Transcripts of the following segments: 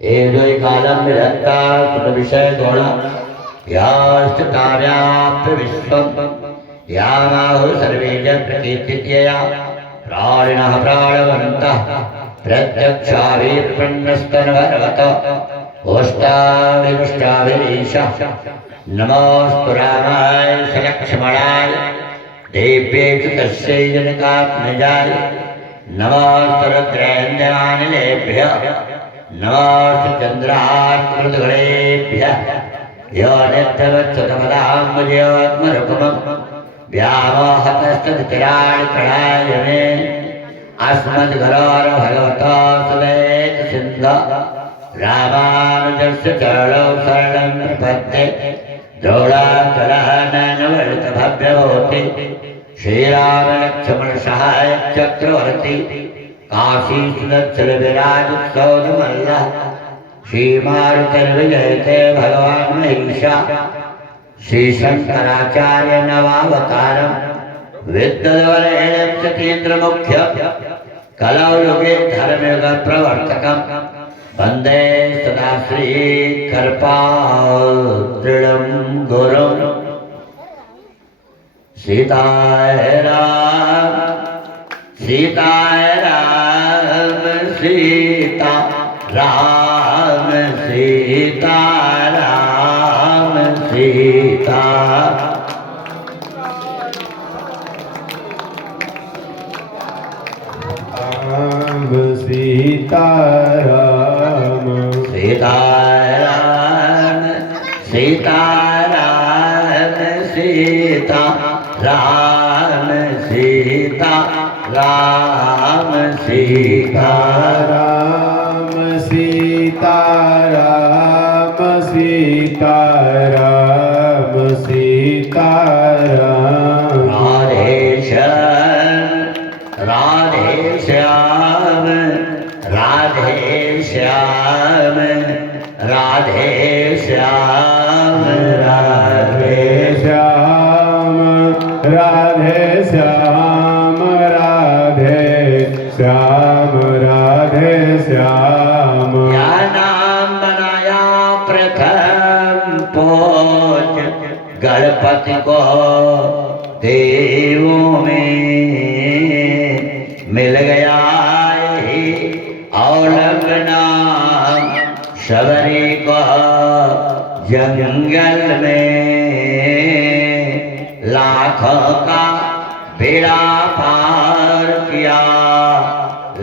एदोई कालम निरंता सुत विषय गौण यास्तुताव्याप्य विश्वम यामाहु सर्वे जन प्रकीर्तितया प्राणिनः प्राणवन्तः प्रत्यक्षाभिर्पन्नस्तनभरवत ओष्टाभिमुष्टाभिरीशः नमोऽस्तु रामाय सलक्ष्मणाय देव्येषु तस्यै जनकात्मजाय नमोऽस्तु रुद्रेन्द्रानिलेभ्यः नमोऽस्तु चन्द्रार्कमृदुगणेभ्यः यो नित्यवत्सतमदाम्बुजयोत्मरुपमम् व्यामोहतस्ततिराणि प्रणाय मे अस्मद्गुरोर्भगवतो सुवेदसिन्धो रामानुजस्य चरणौ शरणं प्रपद्ये द्रोणाचलाननवरतभव्यभूति श्रीरामलक्ष्मणसहाय चक्रवर्ती काशीसुदच्छलविराजोत्सवमल्लः श्रीमारुतिर्विजयते भगवान् महिषा श्रीशंकराचार्य नवावतारम् विद्वद्वरेण्यं सतीन्द्रमुख्यं कलौयुगे धर्मयुगप्रवर्तकम् वन्दे सदा श्रीकर्पादृढं गुरुं सीताय राम सीताय राम सीता राम सीता राम सीता राम सीता राम सीता राम सीता राम सीता राम सीता राम सीता राम सीता राम सीता राम सीता राम राधे श्याम राधे श्याम राधे श्याम राधे श्याम राधे श्याम राधे श्याम राधे श्याम या नाम बनाया प्रथम पोच गणपति को देवों में मिल गया ही औलंग नाम शबरी को जंगल में लाखों का बेड़ा पार किया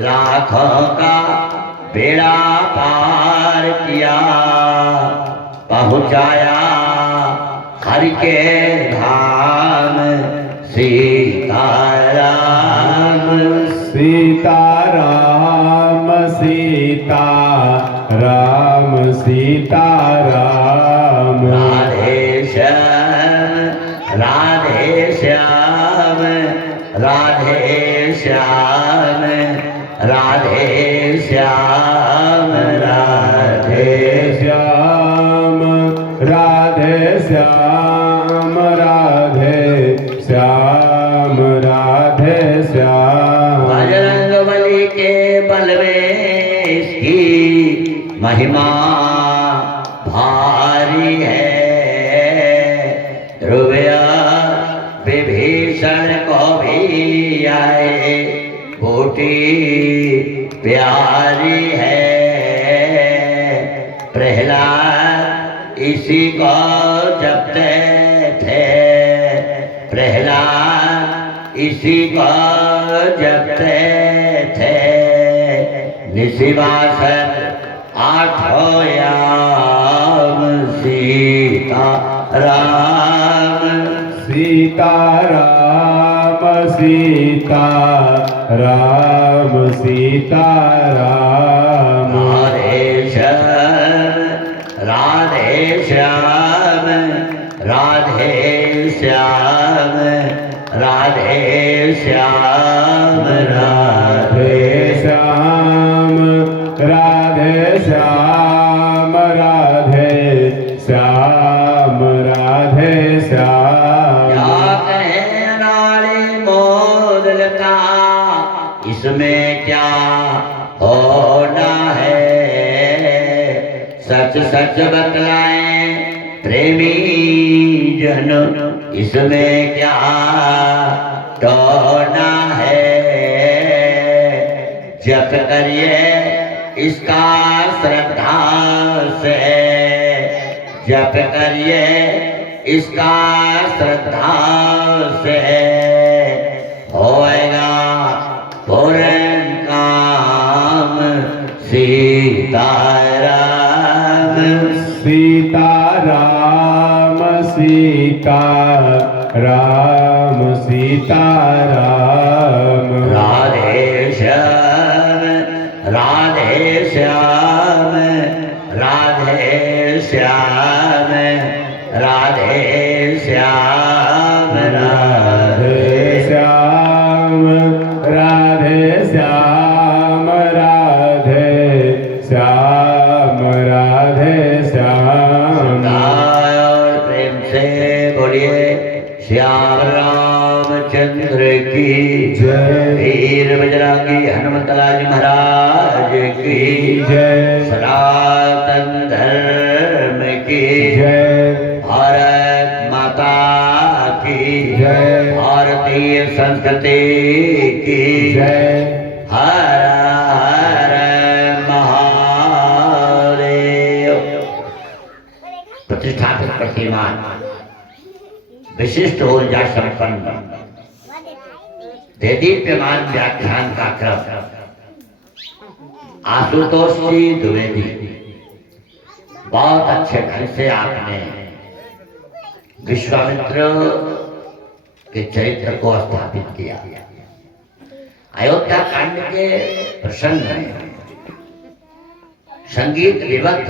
लाखों का बेड़ा पार किया पहुँचाया हरि के धाम सीताराम सीताराम सीताराम सीताराम राधे श्याम राधे श्याम राधे श्याम राधे श्याम राधे श्याम राधे श्याम राधे श्याम राधे श्याम बजरंगबली के बल में इसकी महिमा भारी है ध्रुवया विभीषण को भी आए बूटी प्यारी है प्रहलाद इसी को जपते थे प्रहलाद इसी को जपते थे निशिवासर आठों याम सीता राम सीताराम सीताराम सीताराम राधे श्याम राधे श्याम राधे श्याम राधे श्याम राधे श्याम राधे श्याम राधे श्याम क्या कहें नारी मोदलता इसमें क्या होना है सच सच बतलाएं प्रेमी जन, इसमें क्या टोना है। जप करिए इसका श्रद्धा से, जप करिए इसका श्रद्धा से, होएगा पूर्ण काम। सीताराम सीताराम सीताराम सीताराम। राधे श्याम राधे श्याम राधे श्याम राधे श्याम राधे श्याम राधे श्याम राधे श्याम राधे श्याम। और प्रेम से बोलिए श्याम रामचंद्र की जय। वीर बजरंगी हनुमतलाल महाराज की जय। सनातन धर्म की जय। भारत माता की जय। भारतीय संस्कृति की जय। हर हर महादेव। प्रतिष्ठापित प्रतिमान विशिष्ट ऊर्जा संपन्न देदीप्यमान व्याख्यान का क्रम आशुतोष जी द्विवेदी, बहुत अच्छे ढंग से आपने विश्वामित्र के चरित्र को स्थापित किया। अयोध्या कांड के प्रसंग में संगीत विभक्त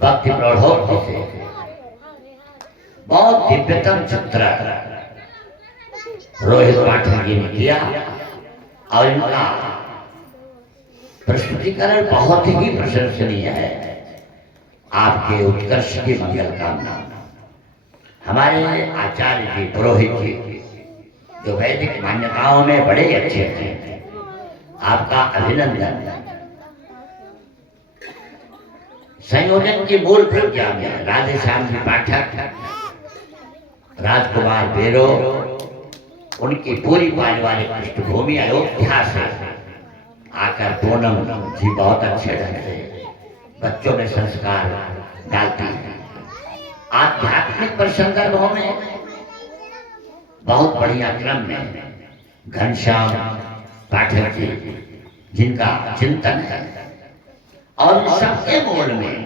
भक्ति प्रौढ़ोक्ति से बहुत दिव्यतम चित्र रोहित पाठक जी ने किया और इनका प्रस्तुतिकरण बहुत ही प्रशंसनीय है। आपके उत्कर्ष की मंगल कामना। हमारे आचार्य जी पुरोहित जी जो वैदिक मान्यताओं में बड़े अच्छे थे, आपका अभिनंदन। संयोजन की मूल प्रज्ञा में राधे श्याम जी पाठक, राजकुमार बेरो, उनकी पूरी पारिवारिक पृष्ठभूमि अयोध्या से आकर पूनम जी बहुत अच्छे ढंग से बच्चों में संस्कार डालती है। आध्यात्मिक प्रसंगों में बहुत बढ़िया क्रम में घनश्याम पाठक जी जिनका चिंतन है, और सबके मूल में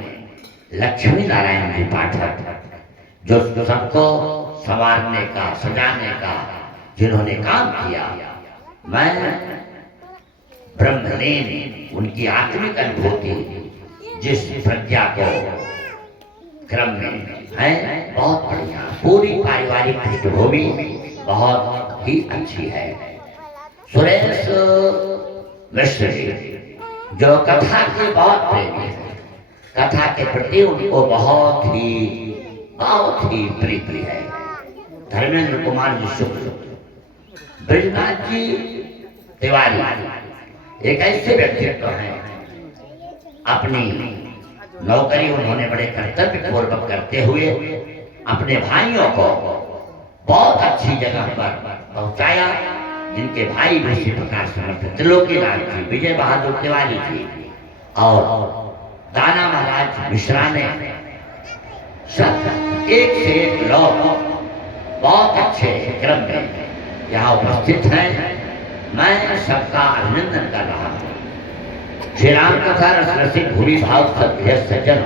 लक्ष्मी नारायण जी पाठक जो सबको संवारने का, सजाने का जिन्होंने काम किया। मैं ब्रह्मलीन उनकी आत्मिक अनुभूति जिस प्रज्ञा को क्रम में है, बहुत बढ़िया। पूरी पारिवारिक पृष्ठभूमि बहुत ही अच्छी है। सुरेश मिश्र जी जो कथा के बहुत प्रेमी है, कथा के प्रति उनको बहुत ही प्रीति है। धर्मेंद्र कुमार जी शुक्ल, ब्रजनाथ जी तिवारी एक ऐसे व्यक्तित्व हैं, अपनी नौकरी उन्होंने बड़े कर्तव्य पूर्वक करते हुए अपने भाइयों को बहुत अच्छी जगह पर पहुंचाया, जिनके भाई भी इसी प्रकार समर्पित त्रिलोकीनाथ जी, विजय बहादुर तिवारी जी और दाना महाराज मिश्रा ने सब एक से एक लोग बहुत अच्छे क्रम में यहाँ उपस्थित हैं। मैं सबका अभिनंदन कर रहा हूँ। श्री राम कथा रस रसिक भूमि भाव सभ्य सज्जन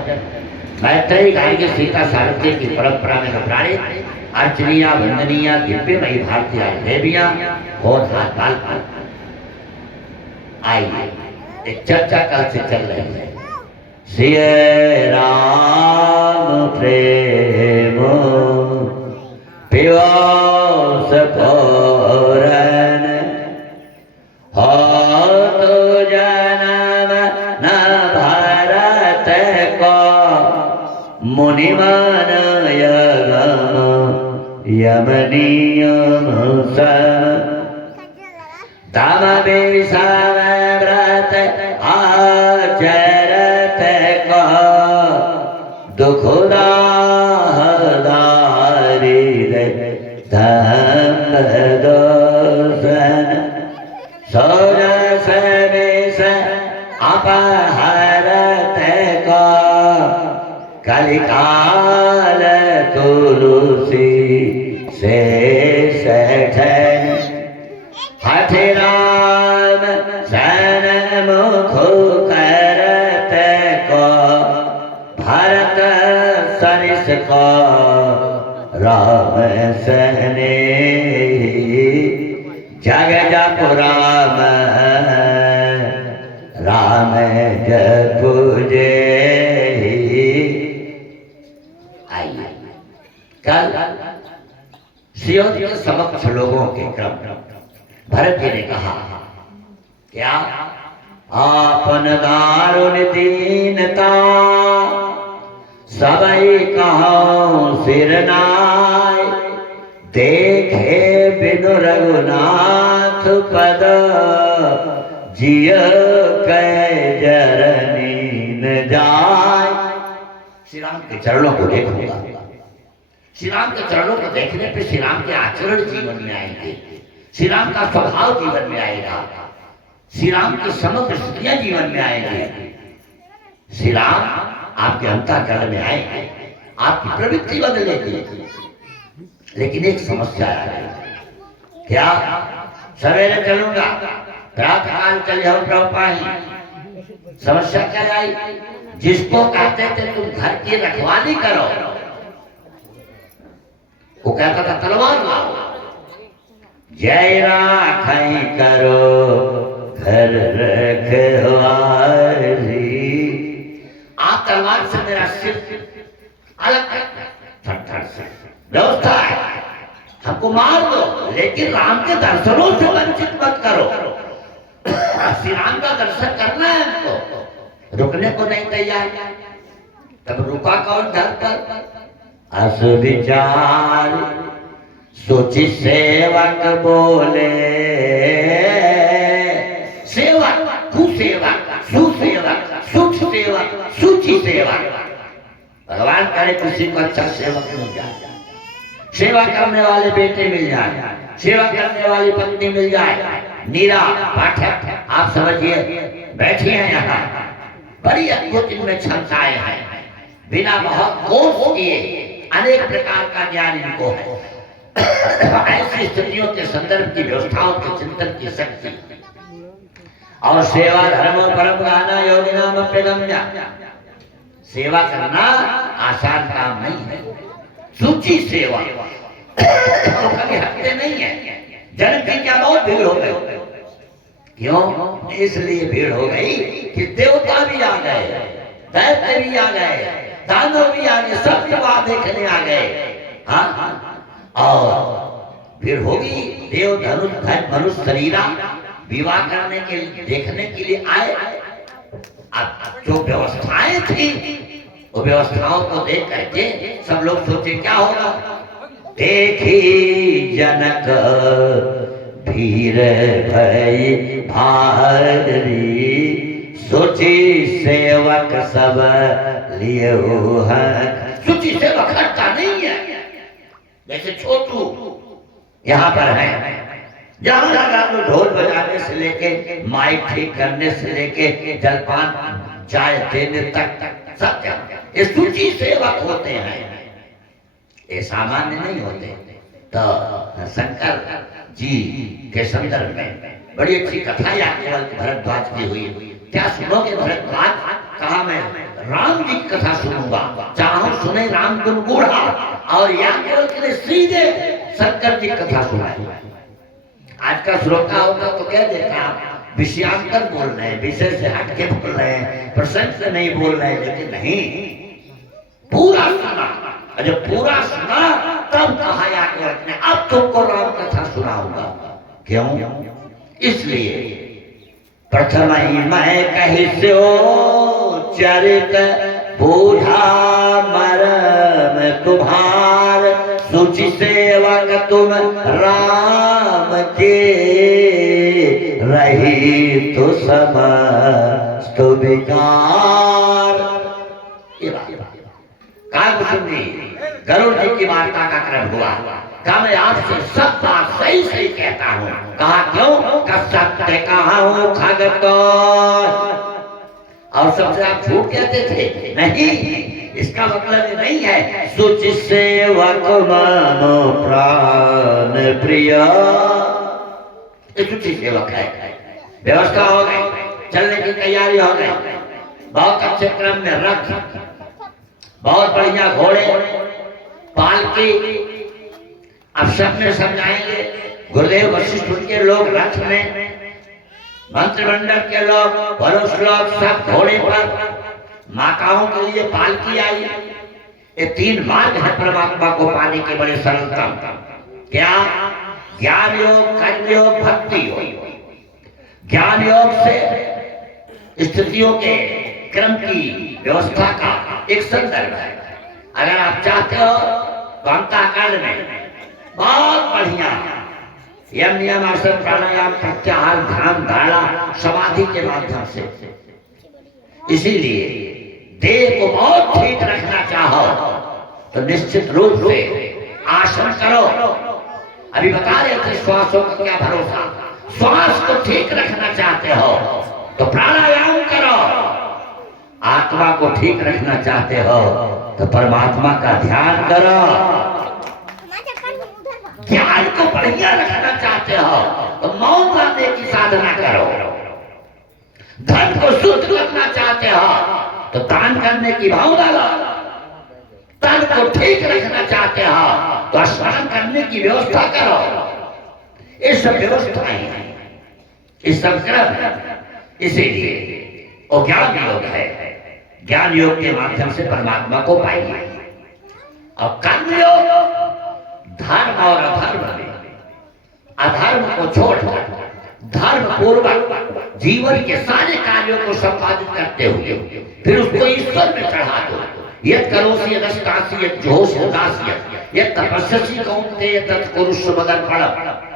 मैत्रेयी गायकी सीता सारथी की परंपरा में अनुप्राणित अर्चनीय वंदनीय दिव्यमयी भारतीय देवियां और हाथ बाल आइए एक चर्चा कल से चल रही है। श्री राम प्रेम पियोस पूरन हो तो जन्म न भारत को मुनिमान यमनियम तम विषम व्रत आचरत को दुखदारी धम दोसन सोरस विष अपहरत को कलिकाल तुलसी से सठन हठ राम सन मुख करत को भरत सरिस को राम सने जग जप राम राम जप जे। आइए कल सियों के समक्ष लोगों के क्रम भरत जी ने कहा क्या आपन दारुण दीनता सबई कहो सिर नाय देखे बिनु रघुनाथ पद जिय कै जरनी न जाय। श्री राम के चरणों को देखूंगा, श्री राम के चरणों को देखने पे श्री राम के आचरण जीवन में आएंगे, श्री राम का स्वभाव जीवन में आएगा, श्री राम की समग्र स्थितियां जीवन में आएंगे। श्री राम आपके अंतःकरण में आएंगे, आपकी प्रवृत्ति बदलेगी। लेकिन एक समस्या है, क्या सवेरे चलूंगा प्रातः काल चले हम प्रभुपाही। समस्या क्या आई? जिसको कहते थे तुम घर की रखवाली करो, वो कहता था तलवार लाओ। जय राखई करो घर रखवाली। आप तलवार से मेरा सिर अलग थर से व्यवस्था है, हमको मार दो, लेकिन राम के दर्शनों से वंचित मत करो। श्री राम का दर्शन करना है हमको, रुकने को नहीं तैयार। तब रुका कौन घर पर? अस विचार सोची सेवक बोले, सेवक कुसेवक सुसेवक सुख सेवक सुचि सेवक। भगवान करे किसी को अच्छा सेवक मिल जाए, सेवा करने वाले बेटे मिल जाए, सेवा करने वाली पत्नी मिल जाए। नीरा पाठक आप समझिए बैठी हैं यहाँ, बड़ी अद्भुत इनमें क्षमताएं हैं, बिना बहुत कोर्स किए अनेक प्रकार का ज्ञान इनको है। ऐसी स्थितियों के संदर्भ की व्यवस्थाओं के चिंतन की शक्ति और सेवा धर्म परम गाना योगी नाम अप्यगम्य। सेवा करना आसान काम नहीं है, सूची सेवा तो कभी हटते नहीं है। जनक की क्या बहुत भीड़ हो गई, क्यों? इसलिए भीड़ हो गई कि देवता भी आ गए, दैत्य भी आ गए, दानव भी आ गए, सब विवाह देखने आ गए। हाँ, और भीड़ होगी। देव धनुष मनुष्य शरीरा विवाह करने के देखने के लिए आए। अब जो व्यवस्थाएं थी वो व्यवस्थाओं को देख करके सब लोग सोचे क्या होगा। देखी जनक भीर भई भारी, सोची सेवक सब लिए है। सोची सेवक हटता नहीं है, जैसे छोटू यहाँ पर है, जहाँ लगा तो ढोल बजाने से लेके माइक ठीक करने से लेके जलपान चाय देने तक सब ये सूची सेवक होते हैं, ये सामान्य नहीं होते। तो शंकर जी के संदर्भ में बड़ी अच्छी कथा याज्ञवल्क्य भरद्वाज की हुई। क्या सुनोगे भरद्वाज? कहा मैं राम जी की कथा सुनूंगा, चाहो सुने राम गुण बूढ़ा। और याज्ञवल्क्य ने सीधे शंकर जी की कथा सुनाई। आज का श्रोता होता तो कह देता आप विषयांतर बोल रहे हैं, विषय से हट के बोल रहे हैं, प्रसंग से नहीं बोल रहे हैं। लेकिन नहीं, पूरा सुना, जब पूरा सुना तब कहा याज्ञवल्क्य ने अब तुमको राम कथा सुनाऊंगा। क्यों? इसलिए प्रथम ही मैं कही सो चरित बूढ़ा मरम तुम्हार, सूचि सेवक तुम राम के रही तो समस्त विकार। कालभूषण जी गरुड़ जी की वार्ता का क्रम हुआ। कहा मैं आपसे सब बात सही सही कहता हूँ। कहा क्यों? का सत्य कहा हूँ खगत और सबसे आप झूठ कहते थे। नहीं, इसका मतलब ये नहीं है। सुचि सेवक मानो प्राण प्रिय, सुचि सेवक है। व्यवस्था हो गई, चलने की तैयारी हो गई, बहुत अच्छे क्रम में रथ, बहुत बढ़िया घोड़े, पालकी। अब सबने समझाएंगे। गुरुदेव वशिष्ठ उनके लोग रथ में, मंत्रिमंडल के लोग, पुरुष लोग सब घोड़े पर, माताओं के लिए पालकी आई। ये तीन मार्ग है परमात्मा को पाने के बड़े सरलतम। क्या? ज्ञान योग, कर्म योग, भक्ति योग। ज्ञान योग से स्थितियों के क्रम की व्यवस्था का एक संदर्भ है। अगर आप चाहते हो तो अंतःकरण में बहुत बढ़िया यम नियम आसन प्राणायाम प्रत्याहार ध्यान धारणा समाधि के माध्यम से, इसीलिए देह को बहुत ठीक रखना चाहो तो निश्चित रूप से आसन करो। अभी बता रहे थे श्वासों का क्या भरोसा। श्वास को ठीक रखना चाहते हो तो प्राणायाम करो, आत्मा को ठीक रखना चाहते हो तो परमात्मा का ध्यान करो, ज्ञान को बढ़िया रखना चाहते हो तो मौन रहने की साधना करो, धन को शुद्ध रखना चाहते हो तो दान करने की भाव डालो, तन को ठीक रखना चाहते हो तो स्नान करने की व्यवस्था करो। ये सब व्यवस्थाएं हैं, इस सब क्रम है। इसीलिए वो ज्ञान योग है। ज्ञान योग के माध्यम से परमात्मा को पाएंगे। और कर्म योग धर्म और अधर्म में, अधर्म को छोड़कर धर्म पूर्वक जीवन के सारे कार्यों को संपादित करते हुए फिर उसको ईश्वर में चढ़ा दो। यत् करोसि यदस्तासि यत् जोहोसि उदासी यत् तपस्यसि कौन्तेय तत् कुरुष्व मदर्पणम्।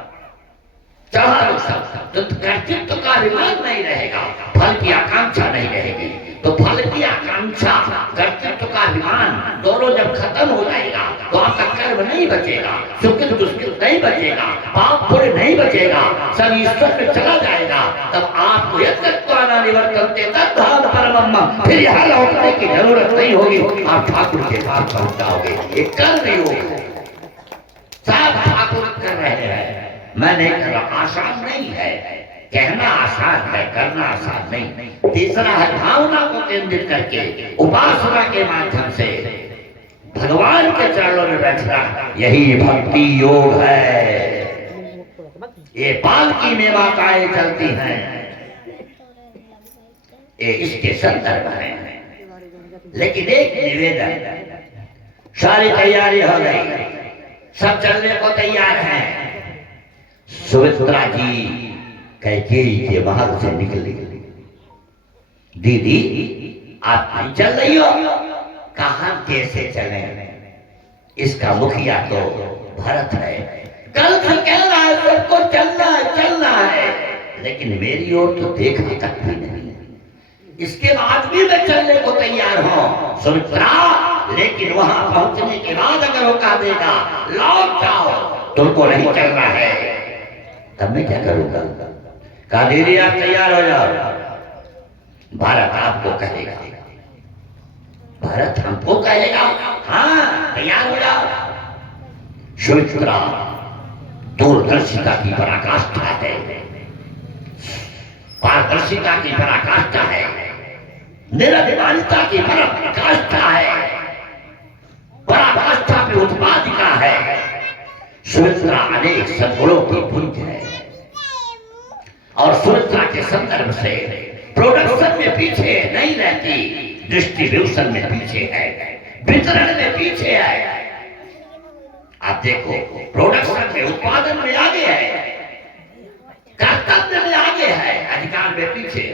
चढ़ा दो सब, तो कर्तृत्व का अभिमान नहीं रहेगा, फल की आकांक्षा नहीं रहेगी। तो फल की आकांक्षा, कर्तृत्व का अभिमान दोनों जब खत्म हो जाएगा तो आपका कर्म नहीं बचेगा, सुकृत दुष्कृत नहीं बचेगा, पाप पुण्य नहीं बचेगा, सब ईश्वर में चला जाएगा। तब आपको यत्तत्वाना निवर्तन्ते तद्धाम परमम्, फिर यहाँ लौटने की जरूरत नहीं होगी, आप ठाकुर के पास पहुंच जाओगे। ये कर्म योग सब ठाकुर कर रहे हैं, मैं नहीं कर रहा। आसान नहीं है, कहना आसान है, करना आसान नहीं। तीसरा है भावना को केंद्रित करके उपासना के माध्यम से भगवान के चरणों में बैठना, यही भक्ति योग है। ये पालकी में माताएं चलती हैं, ये इसके संदर्भ है। लेकिन एक निवेदन, सारी तैयारी हो गई, सब चलने को तैयार हैं। सुमित्रा जी कैकेयी के महल से निकली। दीदी आप नहीं चल रही हो? कहां कैसे चले? इसका मुखिया तो भरत है, कल से कह रहा है सबको चलना है, लेकिन मेरी ओर तो देखने तक भी नहीं। इसके बाद भी मैं चलने को तैयार हूं सुमित्रा, लेकिन वहां पहुंचने के बाद अगर वो कह देगा लौट जाओ, तुमको नहीं चलना है, तब मैं क्या करूंगा? कहा दीदी आप तैयार हो जाओ, भारत आपको कहेगा, भारत हमको कहेगा हाँ तैयार हो जाओ। सुमित्रा दूरदर्शिता की पराकाष्ठा है, पारदर्शिता की पराकाष्ठा है, निरभिमानिता की पराकाष्ठा है, पराकाष्ठा की उत्पादिका है। सुमित्रा अनेक सद्गुणों की पुंज है और सुमित्रा के संदर्भ से प्रोडक्शन में पीछे नहीं रहती, डिस्ट्रीब्यूशन में पीछे है, वितरण में पीछे है। आप देखो प्रोडक्शन में, उत्पादन में आगे है, कर्तव्य में आगे है, अधिकार में पीछे।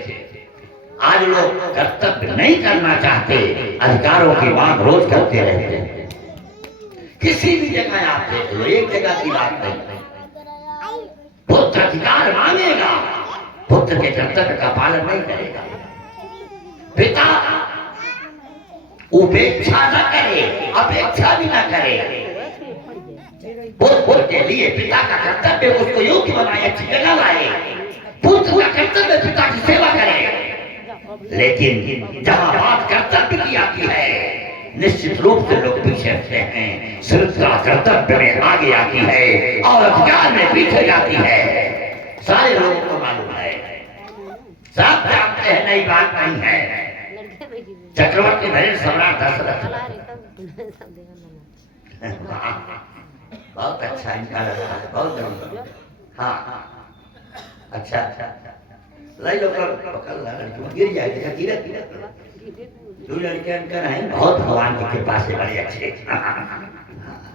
आज लोग कर्तव्य नहीं करना चाहते, अधिकारों की मांग रोज करते रहते हैं। किसी भी जगह आप देख लो, एक जगह की बात नहीं। पुत्र अधिकार मांगेगा, पुत्र के कर्तव्य का पालन नहीं करेगा। पिता उपेक्षा न करे, अपेक्षा भी न करे। पुत्र के लिए पिता का कर्तव्य उसको योग्य बनाए, अच्छी जगह लाए। पुत्र का कर्तव्य पिता की सेवा करे। लेकिन जहां बात कर्तव्य की आती है, निश्चित रूप से लोग पीछे हटते हैं। सुमित्रा कर्तव्य में आगे आती है और अधिकार में पीछे जाती है। सारे लोगों को मालूम है, सब जानते हैं, नई बात नहीं है। चक्रवर्ती नरेंद्र सम्राट दशरथ, बहुत अच्छा इनका लड़का है, बहुत बढ़िया। हाँ अच्छा लई लो, पकड़ ला, लड़की गिर जाएगी, गिर जो लड़के अंकर हैं बहुत भगवान की कृपा से बड़े अच्छे।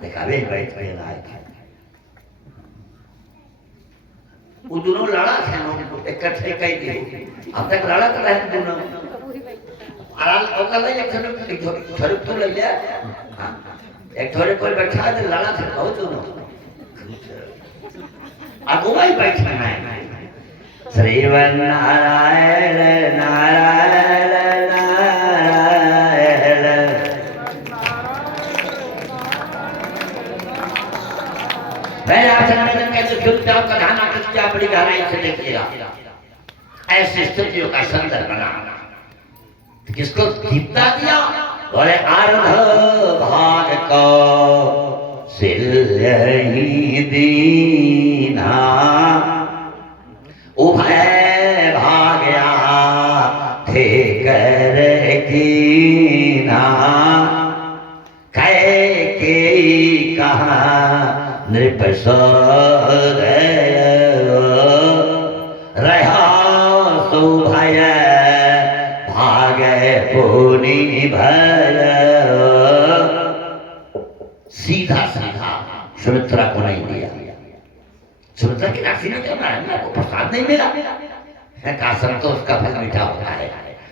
देखा वे बड़े बड़े लायक है। वो दोनों लड़ा थे, लोग इकट्ठे कई थे, अब तक लड़ा कर रहे दोनों। तो ले लिया एक थोड़े कोई बैठा थे, लड़ा थे बहुत दोनों, अगुवाई बैठा है। श्रीवन नारायण नारायण नारायण, मैंने आपसे निवेदन किया तो चुपचाप का ध्यान आकर क्या बड़ी गहराई से देखिएगा। ऐसी स्थितियों का संदर्भ बना, किसको दीपता दिया? बोले अर्ध भाग को सिल्ही दीना, उभय भाग्या थे कर कीना, कह के कहा नृप सो रहा सुभय भागे पुनि भय। सीधा सीधा सुमित्रा को नहीं दिया। सुमित्रा की राशि ने क्या मारा, को प्रसाद नहीं मिला है, का संतोष का फल मीठा होता है।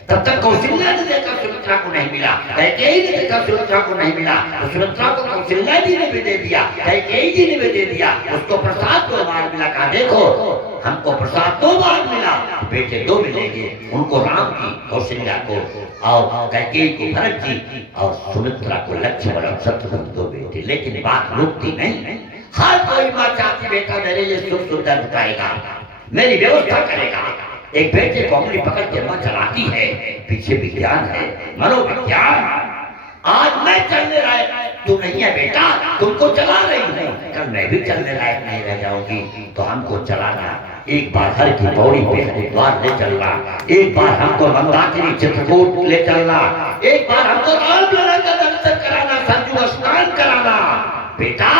तब तक कौशल्या ने देखा सुमित्रा को नहीं मिला, कैकेयी ने देखा सुमित्रा को नहीं मिला, तो सुमित्रा को कौशल्या जी ने भी दे दिया, कैकेयी जी ने भी दे दिया। उसको प्रसाद 2 बार मिला, कहा देखो हमको प्रसाद 2 बार मिला, बेटे 2 मिलेंगे, उनको राम की, कौशल्या को, और कैकेयी को भरत जी, और सुमित्रा को लक्ष्मण और शत्रुघ्न 2 बेटे। लेकिन बात रुकती नहीं। हर कोई माँ चाहती बेटा मेरे लिए सुख सुंदर बताएगा, मेरी व्यवस्था करेगा। एक बेटे को अपनी पकड़ के मां चलाती है, पीछे विज्ञान है, मनोविज्ञान। आज मैं चलने लायक तू नहीं है बेटा, तुमको चला रही हूं, कल मैं भी चलने लायक नहीं रह जाऊंगी, तो हमको चलाना। एक बार हर की पौड़ी पे हरिद्वार ले चलना, एक बार हमको मंदाकिनी चित्रकूट ले चलना, एक बार हमको रामलला का दर्शन कराना, सरयू स्नान कराना। बेटा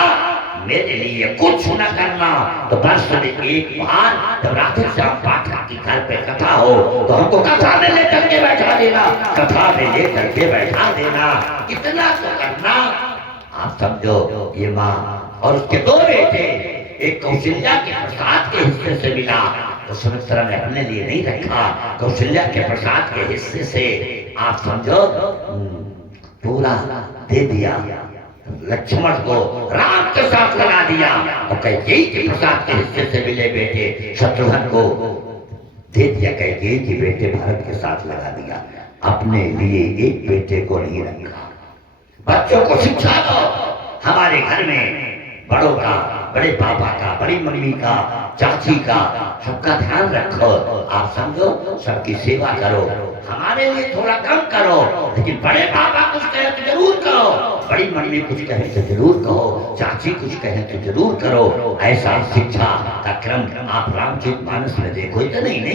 मेरे लिए कुछ न करना, तो वर्ष में एक बार जब राधे श्याम पाठक की घर पे कथा हो तो हमको कथा में ले करके बैठा देना, कथा में ले करके बैठा देना, इतना तो करना। आप समझो, ये माँ और उसके 2 बेटे, एक कौशल्या के प्रसाद के हिस्से से मिला, तो सुमित्रा ने अपने लिए नहीं रखा, कौशल्या के प्रसाद के हिस्से से आप समझो पूरा दे दिया। लक्ष्मण को राम के साथ लगा दिया, और कैकेयी के प्रसाद के हिस्से से मिले बेटे शत्रुघ्न को दे दिया, कैकेयी के बेटे भरत के साथ लगा दिया। अपने लिए एक बेटे को नहीं रखा। बच्चों को शिक्षा दो, हमारे घर में बड़ों का, बड़े पापा का, बड़ी मम्मी का, चाची का, सबका ध्यान रखो। आप समझो, सबकी सेवा करो, हमारे लिए थोड़ा कम करो, लेकिन बड़े पापा कुछ कहे तो जरूर करो, बड़ी मम्मी कुछ कहे तो जरूर कहो, चाची कुछ कहे तो जरूर करो। ऐसा शिक्षा का क्रम आप रामचरितमानस में देखो। तो नहीं,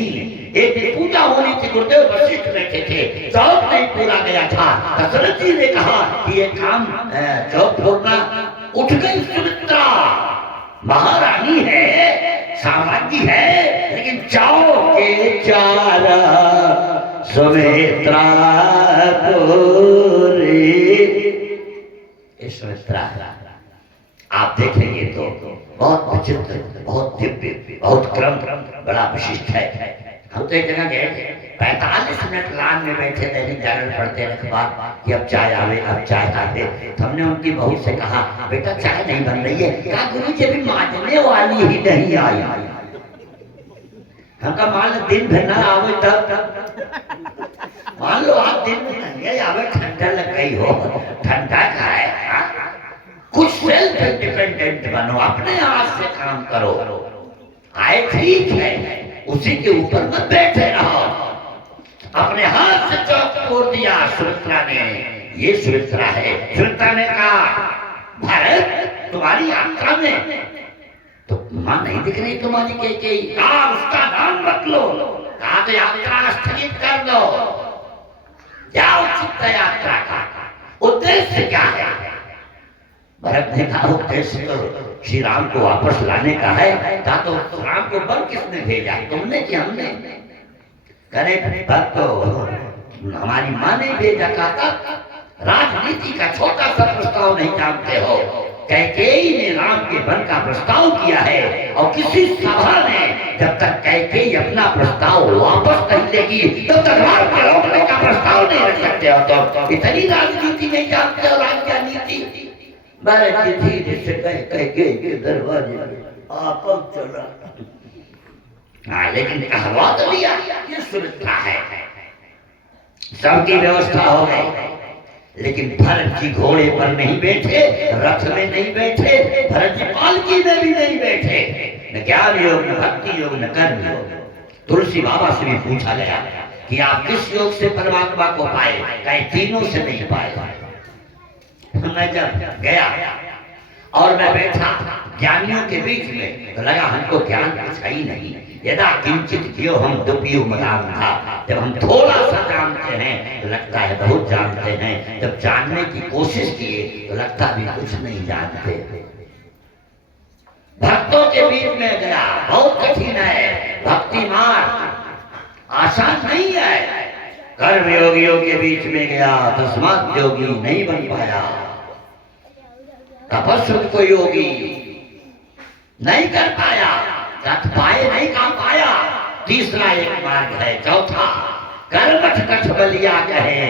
एक दिन पूजा होनी थी, गुरुदेव वशिष्ठ बैठे थे, चौक नहीं पूरा गया था। दशरथ जी ने कहा कि ये काम चौक फोड़ना, उठ गई सुमित्रा, महारानी है, साम्राज्य है, लेकिन चौक के चारा सुमित्रा सुमित्रा आप देखेंगे तो बहुत विचित्र, बहुत दिव्य, बहुत क्रम बड़ा विशिष्ट है। हम तो एक जगह गए थे, 45 मिनट लाइन में बैठे दैनिक जागरण पढ़ते अखबार कि अब चाय आवे, अब चाय आवे। तो हमने उनकी बहू से कहा बेटा चाय नहीं बन रही है। कहा गुरु जी अभी मांझने वाली ही नहीं आई। हमका मान लो दिन भर ना आवे तब मान लो आप दिन में नहीं आवे, ठंडा लग गई हो, ठंडा का है हाँ? कुछ सेल्फ डिपेंडेंट बनो, अपने हाथ से काम करो। आए ठीक है, उसी के ऊपर मत बैठे रहो। अपने हाथ से चौक तोड़ दिया सुमित्रा ने, ये सुमित्रा है। सुमित्रा ने कहा भरत तुम्हारी यात्रा में तो मां नहीं दिख रही तुम्हारी कैकेयी, कहा उसका नाम मत लो, कहा तो यात्रा स्थगित कर दो, जाओ चित्त यात्रा का उद्देश्य क्या है? भरत ने कहा उद्देश्य तो श्री राम को वापस लाने का है। कहा तो राम को बर किसने भेजा, तुमने कि हमने? करे भक्त तो हमारी मां ने भेजा। कहा राजनीति का छोटा सा प्रस्ताव नहीं जानते हो, कैकेयी ने राम के वन का प्रस्ताव किया है और किसी सभा ने जब तक कैकेयी अपना प्रस्ताव वापस नहीं लेगी तब तक राम के रोकने का प्रस्ताव नहीं रख सकते हो। तो इतनी राजनीति नहीं जानते हो, राम क्या नीति? बारे धीरे से कैकेयी के दरवाजे आप चला। हाँ लेकिन कहवा तो लिया ये सुमित्रा है, सबकी व्यवस्था हो गई। लेकिन भरत जी घोड़े पर नहीं बैठे, रथ में नहीं बैठे, भरत जी पालकी में भी नहीं बैठे, न ज्ञान योग न भक्ति योग न कर्म योग। तुलसी बाबा से भी पूछा गया कि आप किस योग से परमात्मा को पाए? कहीं तीनों से नहीं पाए। मैं जब गया और मैं बैठा ज्ञानियों के बीच में तो लगा हमको ज्ञान कुछ ही नहीं। यदा किंचित कियो हम दुपियो मदान था, जब हम थोड़ा सा जानते हैं तो लगता है बहुत जानते हैं, जब जानने की कोशिश किए तो लगता भी कुछ नहीं जानते। भक्तों के बीच में गया, बहुत कठिन है भक्ति मार्ग, आसान नहीं है। कर्म योगियों के बीच में गया, तस्मात् योगी नहीं बन पाया। तपस्वी को योगी नहीं कर पाया, तत् पाए नहीं काम पाया। तीसरा एक मार्ग है, चौथा कर्मठ कछ बलिया कहे,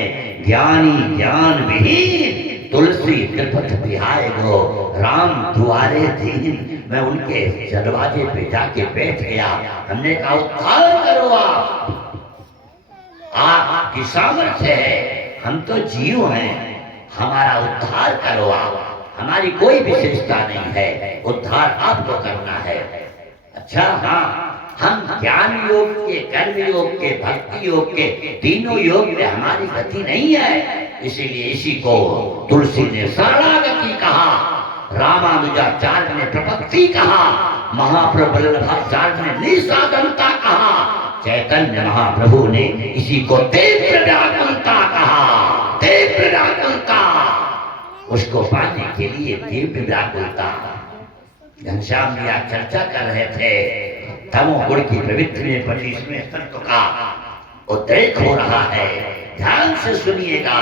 ज्ञानी ज्ञान विहीन तुलसी त्रिपथ बिहाए गो, राम दुआरे दीन। मैं उनके दरवाजे पे जाके बैठ गया। हमने कहा उद्धार करो आपकी सामर्थ्य है, हम तो जीव हैं, हमारा उद्धार करो आप। हमारी कोई विशेषता नहीं है, उद्धार आपको करना है। अच्छा हाँ, हम ज्ञान योग के, कर्म योग के, भक्ति योग के तीनों योग में हमारी गति नहीं है, इसीलिए इसी को तुलसी ने शरणागति कहा, रामानुजाचार्य ने प्रपत्ति कहा, महाप्रबल्लभाचार्य ने निसाधनता कहा, चैतन्य महाप्रभु ने इसी को तीव्र व्याकुलता कहा। तीव्र व्याकुलता, उसको पाने के लिए तीव्र व्याकुलता। घनश्याम जी आज चर्चा कर रहे थे तमोगुण की प्रवृत्ति में 25वें तत्व का उद्रेक हो रहा है, ध्यान से सुनिएगा।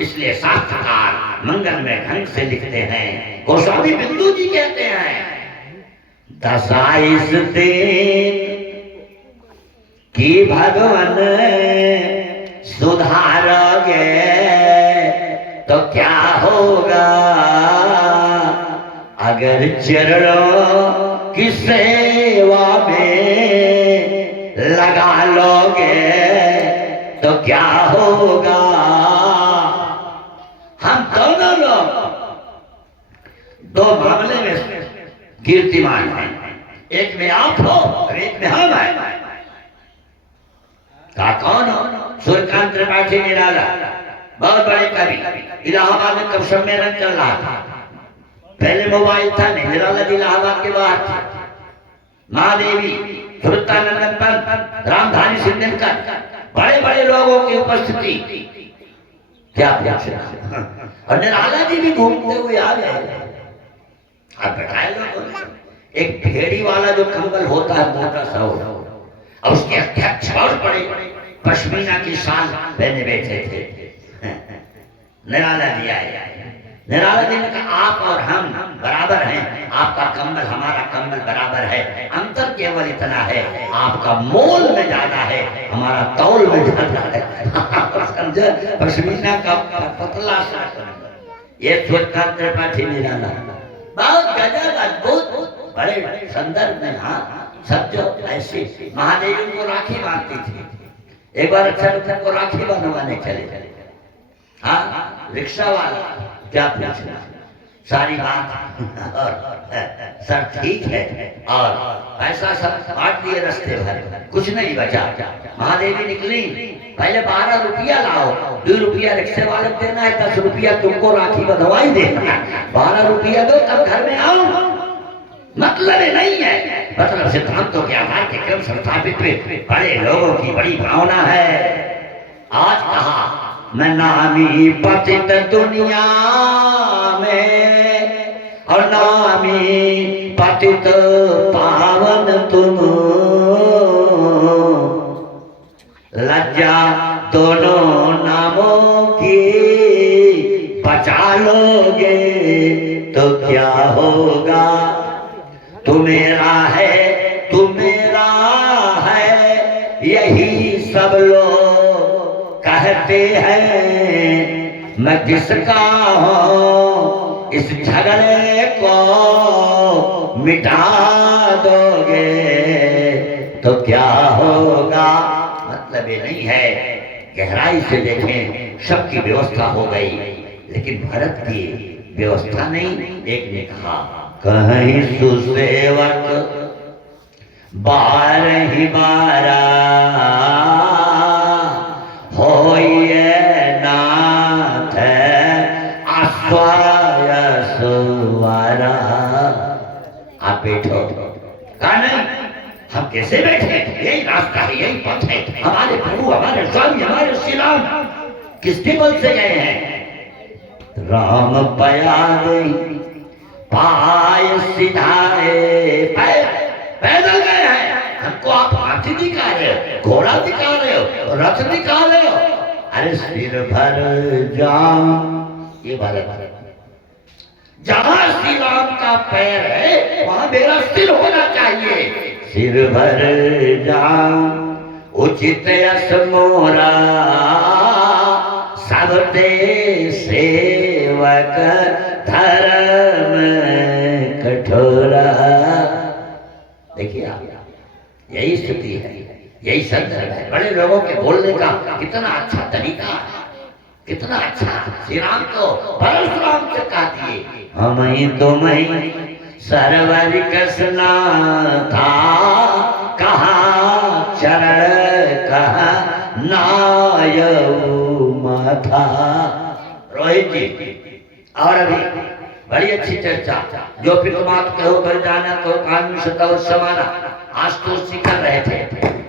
इसलिए शास्त्रकार मंगल में ढंग से लिखते हैं। गोस्वामी बिंदु जी कहते हैं 28 दिन की भगवान सुधारोगे तो क्या होगा, अगर चरणों की सेवा में लगा लोगे तो क्या होगा। हम दोनों लोग दो मामले में कीर्तिमान हैं, एक में आप हो और एक में हम हैं। कौन हो? सूर्यकांत त्रिपाठी निराला, बहुत बड़े कवि। इलाहाबाद में कब सम्मेलन चल रहा था, पहले मोबाइल था नहीं, निराला जी इलाहाबाद के बाहर थे। महादेवी, सुरतानंदन पंत, रामधारी सिंधिनकर, बड़े बड़े लोगों की उपस्थिति, क्या और निराला जी भी घूमते हुए आ गए। आप बैठाए लोग, एक भेड़ी वाला जो कंबल होता है मोटा सा, और उसके अध्यक्ष बहुत बड़े पश्मीना की शाल पहने बैठे थे। निराला जी आए। निराला जी ने कहा आप और हम बराबर हैं, आपका कंबल हमारा कंबल बराबर है, अंतर केवल इतना है आपका मोल में ज्यादा है, हमारा तौल में ज्यादा है। समझे? पश्मीना का पतला सा ये सूर्यकांत त्रिपाठी निराला, बहुत गजब अद्भुत, बड़े संदर्भ में। हाँ, सब जो ऐसे महादेव को राखी बांधती थी। एक बार अच्छा को राखी बांधवाने चले, हाँ रिक्शा वाला क्या पूछना, सारी बात और सर ठीक है और पैसा सब बांट दिए रास्ते भर, कुछ नहीं बचा। महादेवी निकली, पहले 12 रुपया लाओ, 2 रुपया रिक्शे वाले देना है, 10 रुपया तुमको राखी बंधवाई देना है, 12 रुपया दो तब घर में आओ। मतलब नहीं है, मतलब सिद्धांतों के आधार के क्रम संस्थापित में बड़े लोगों की बड़ी भावना है। आज कहा मैं नामी पतित दुनिया में और नामी पतित पावन तुम, लज्जा दोनों नामों की बचा लोगे तो क्या होगा। तू मेरा है, तू मेरा है, यही सब लोग कहते हैं। मैं किसका हूँ, इस झगड़े को मिटा दोगे तो क्या होगा। मतलब ये नहीं है, गहराई से देखें सबकी व्यवस्था हो गई, लेकिन भरत की व्यवस्था नहीं। एक ने कहा कहीं सुसेवक 12 बारा होइए नाथ आश्वायसवारा। आप बैठो, कहा नहीं हम कैसे बैठे, यही रास्ता है, यही पथ है, हमारे प्रभु हमारे स्वामी हमारे श्री राम किसके बल से गए हैं। राम पया पाय सिधाए, पैदल गए हैं, हमको आप हाथी दिखा रहे हो, घोड़ा दिखा रहे हो, रथ दिखा रहे हो। अरे सिर भर जाम, ये बात जहां श्री राम का पैर है वहां मेरा सिर होना चाहिए। सिर भर जाम उचित यश मोरा, सब दे सेवक धर्म कठोरा। देखिए आप, यही स्थिति है, यही संदर्भ है। बड़े लोगों के बोलने का कितना अच्छा तरीका है, कितना अच्छा। श्री राम तो परशुराम से कह दिए हम ही तुम ही सरवर कसना था, कहा चरण कहा नायऊ माथा। रोहित जी और अभी बड़ी अच्छी चर्चा, जो फिर बात कहो कर जाना कहो कानून सतव समाना, आज तो सीख रहे थे।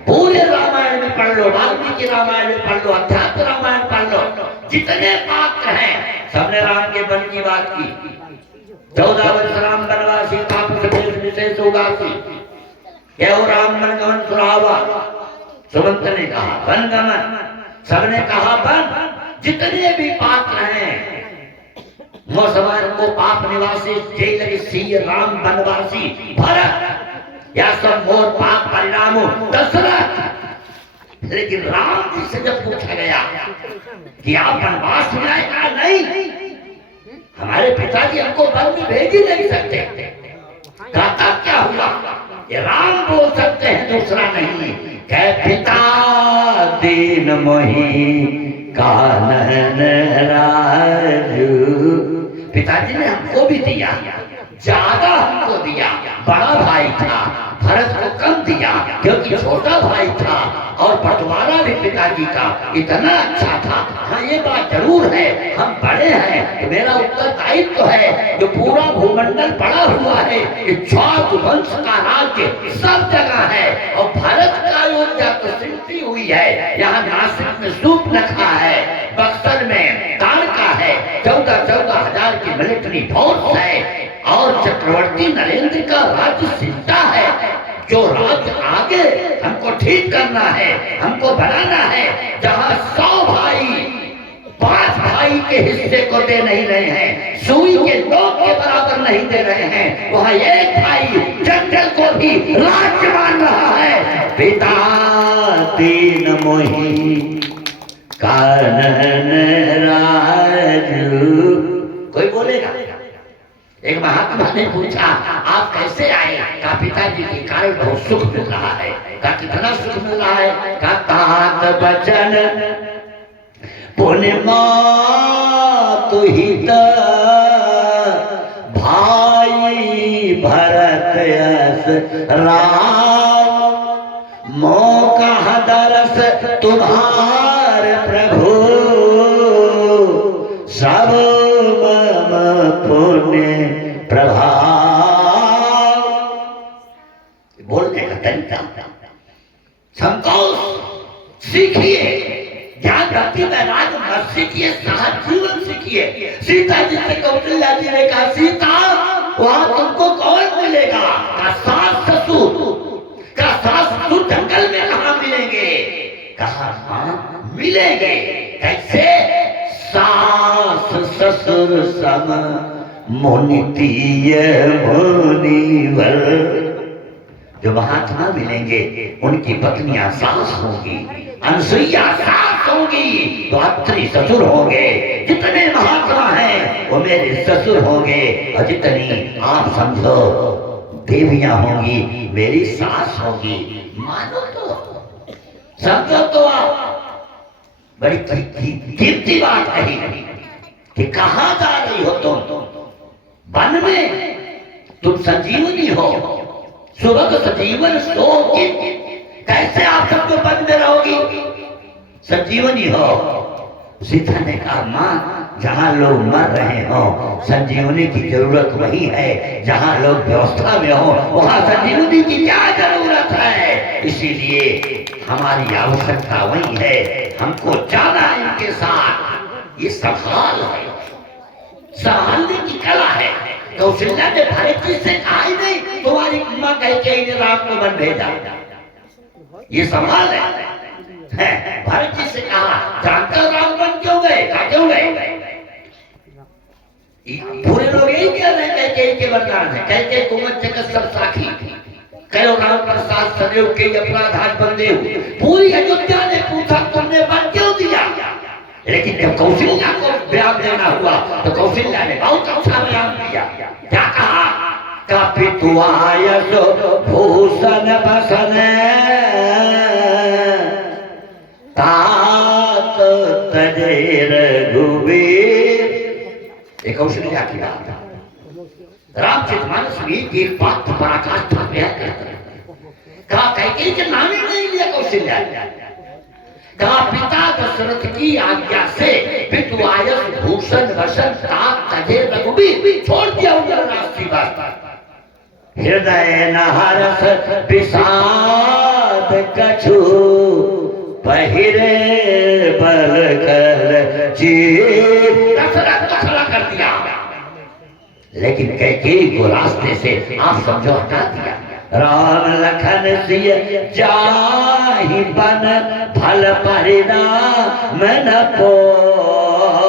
पूरे रामायण में पढ़ लो, वाल्मीकि रामायण में पढ़ लो, अध्यात्म रामायण पढ़ लो, जितने पात्र हैं सबने राम के बन की बात की। 14 वर्ष राम बनवासी, पाप देश विशेष उदासी, केहू राम मन गमन सुरावा। सुमंत ने कहा वन गमन, सबने कहा वन। जितने भी पात्र हैं मोसवार को पाप निवासी, जय सिंह राम बनवासी, भरत या सब मोर पाप परिणामों दशरथ। लेकिन राम जी से जब पूछा गया कि आप वनवास में आए, कहा नहीं, हमारे पिताजी हमको वन में भेज ही नहीं सकते। कहा क्या हुआ, ये राम बोल सकते हैं, दूसरा नहीं। कह पिता दीन मोही कानन राजू, पिताजी ने हमको भी दिया, ज्यादा हमको दिया। बड़ा भाई था, भरत को कम दिया क्योंकि छोटा भाई था, और बंटवारा भी पिताजी का इतना अच्छा था। हाँ ये बात जरूर है, हम बड़े हैं, मेरा उत्तरदायित्व है, जो पूरा भूमंडल पड़ा हुआ है, इक्ष्वाकु वंश का राज्य सब जगह है, और भरत का अयोध्या तो सृष्टि हुई है। यहाँ नासिक में सूर्पनखा है, बक्सर में ताड़का है, 14,000 की मिलिट्री फोर्स है, और चक्रवर्ती नरेंद्र का राज्य सिलता है। जो राज्य आगे हमको ठीक करना है, हमको बनाना है, जहां 100 भाई 5 भाई के हिस्से को दे नहीं रहे हैं, सुई के नोक के बराबर नहीं दे रहे हैं, वहां एक भाई जंगल को भी राज्य मान रहा है। पिता दीन मोही कानन राजू। कोई बोलेगा, एक महात्मा ने पूछा आप कैसे आए, कहा पिताजी के कारण बहुत सुख मिल रहा है। कहा कितना सुख मिल रहा है? कहा तात बचन पुण्य मातु हित भाई भरत यस राम मौका दरस तुम्हार प्रभु सब मम पुण्य प्रभाव। बोलने का तरीका संकोच सीखिए, ज्ञान भक्ति में राज मत सीखिए, सहज जीवन सीखिए। सीता जी से कौशल्या जी ने कहा सीता वहां तुमको कौन मिलेगा? का सास ससुर। का सास ससुर जंगल में कहाँ मिलेंगे? कहा हाँ मिलेंगे। कैसे? सास ससुर सम मुनितीय मुनिवर। जो महात्मा मिलेंगे उनकी पत्नियां सास होंगी, अनसुईया सास होंगी, तो अत्रि ससुर होंगे। जितने महात्मा हैं वो मेरे ससुर होंगे, और जितनी आप समझो देवियां होंगी मेरी सास होगी। मानो तो समझो तो आप बड़ी कीमती बात कही कि कहाँ जा रही हो तुम? वन में तुम संजीवनी हो, सुबह सजीवन सो। कैसे आप सबको वन में रहोगी? संजीवनी हो। सीता ने कहा माँ जहाँ लोग मर रहे हो संजीवनी की जरूरत वही है, जहाँ लोग व्यवस्था में हो वहाँ संजीवनी की क्या जरूरत है? इसीलिए हमारी आवश्यकता वही है, हमको जाना है इनके साथ। ये संभाल है, संभालने की कला है। कौशल्या ने भरत जी से कहा ही नहीं तुम्हारी माँ कहते ही राम को वन भेजा। ये संभाल है। भरत जी से कहा जानते हो राम वन क्यों गए? क्यों गए? पूरे लोग यही कह रहे हैं कहते के वरदान है। कहते कुंवर जगत सब साखी कहो राम प्रसाद सदैव के अपराधान बंदे हो। पूरी अयोध्या ने पूछा तुमने वन क्यों दिया? लेकिन जब कौशल्या को बयान देना हुआ तो कौशल्या ने बहुत अच्छा बयान दिया। क्या कहा? कपितुआयसो भूषण बसन तात तजे रघुवीर। एक कौशल्या की बात है। रामचरितमानस में एक बात पराकाष्ठा प्रयास करते हैं। कहा कैकेयी के नाम ही नहीं लिया कौशल्या। कहा पिता दशरथ की आज्ञा से पितुआयस भूषण वसन तात तजे रघुवीर छोड़ दिया उनका राष्ट्रीय बात। हृदय नहरस विषाद कछु पहिरे बल कर चीर। दशरथ को खड़ा कर दिया, लेकिन कैकेयी को रास्ते से आप समझो हटा दिया। राम लखन सिय जाहि बन भल परिणाम न पोष।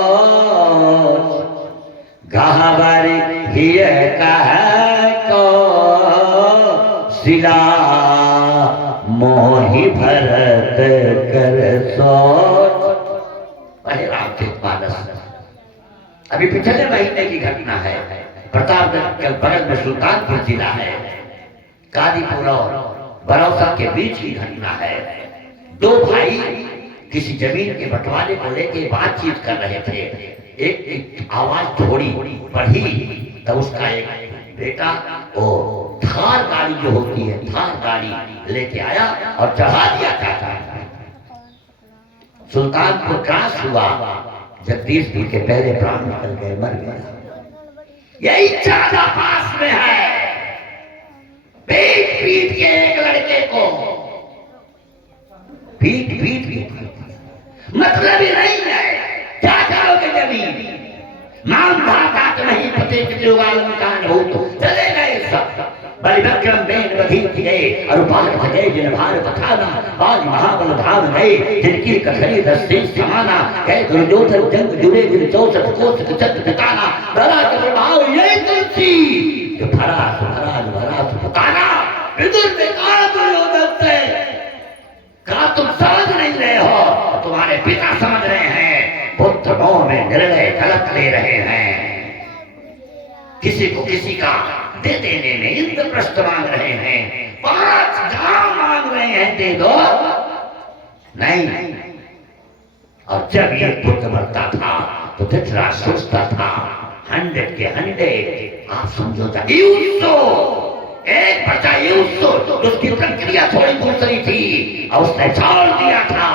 गहबरी हिय कह कौशल्या मोहि भरत कर सोच। पहले रामचरितमानस अभी पिछले महीने की घटना है। प्रतापगढ़ के बगल में सुल्तानपुर जिला है, कादीपुर और बरौसा के बीच की घटना है। दो भाई किसी जमीन के बंटवारे को लेकर बातचीत कर रहे थे। एक आवाज थोड़ी बढ़ी तो उसका एक बेटा वो थार गाड़ी जो होती है थार गाड़ी लेके आया और चढ़ा दिया चाचा। सुल्तानपुर क्रॉस हुआ, जगदीशपुर के पहले प्राण निकल गए, मर गया। यही चाचा पास में है। पीट पीट के एक लड़के को पीट पीट पीट मतलब ही नहीं है। क्या करोगे जमीन? नाम धाता तो नहीं पते जो आलमकान हो तो चले गए सब। बलिविक्रम बेन बधीत गए और पार भगे जिन भार पठाना। बाल महाबल धाम गए जिनकी कखरी दस्ती समाना। कह दुर्योधन जंग जुड़े जिन 64 कोस चंद बिताना। धरा के प्रभाव यही तुलसी जो भरा पुकारा। विदुर ने कहा दुर्योधन से, कहा तुम समझ नहीं रहे हो, तुम्हारे पिता समझ रहे हैं। पुत्र मोह में निर्णय गलत ले रहे हैं। किसी को किसी का दे देने में इंद्रप्रस्थ मांग रहे हैं, 5 गांव मांग रहे हैं, दे दो नहीं। और जब ये पुत्र मरता था तो धृतराज सोचता था 100 के 100 आप समझौता एक बचा तो उसकी प्रक्रिया थोड़ी दूसरी थी और उसने छोड़ दिया था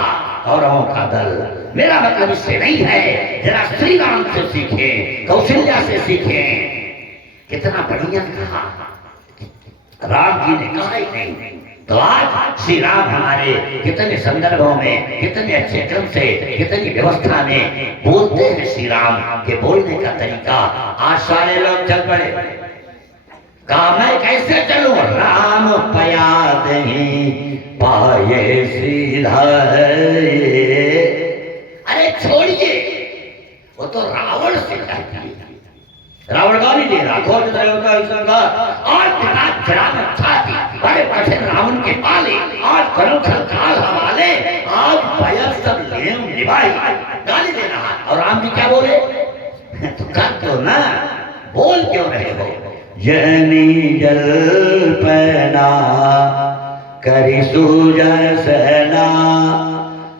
कौरवों का दल। मेरा मतलब इससे नहीं है, जरा श्री राम से सीखे, कौशल्या से सीखे। कितना बढ़िया कहा राम जी ने, कहा ही नहीं। तो आज श्री राम हमारे कितने संदर्भों में, कितने अच्छे क्रम से, कितनी व्यवस्था में बोलते हैं श्री राम के बोलने का तरीका। आज सारे लोग चल पड़े, कहा मैं कैसे चलूं, राम पया नहीं पाए सीधा है। अरे छोड़िए, वो तो रावण से कहती है, रावण गाली दे रहा, खोज रहे होता और बड़े कठिन रावण के पाले, आज करो खलकाल हवाले, आज पया सब लेम निभाई, गाली दे रहा। और राम जी क्या बोले, तो कर दो ना, बोल क्यों रहे हो। जनी जल पैना करी सूजसना,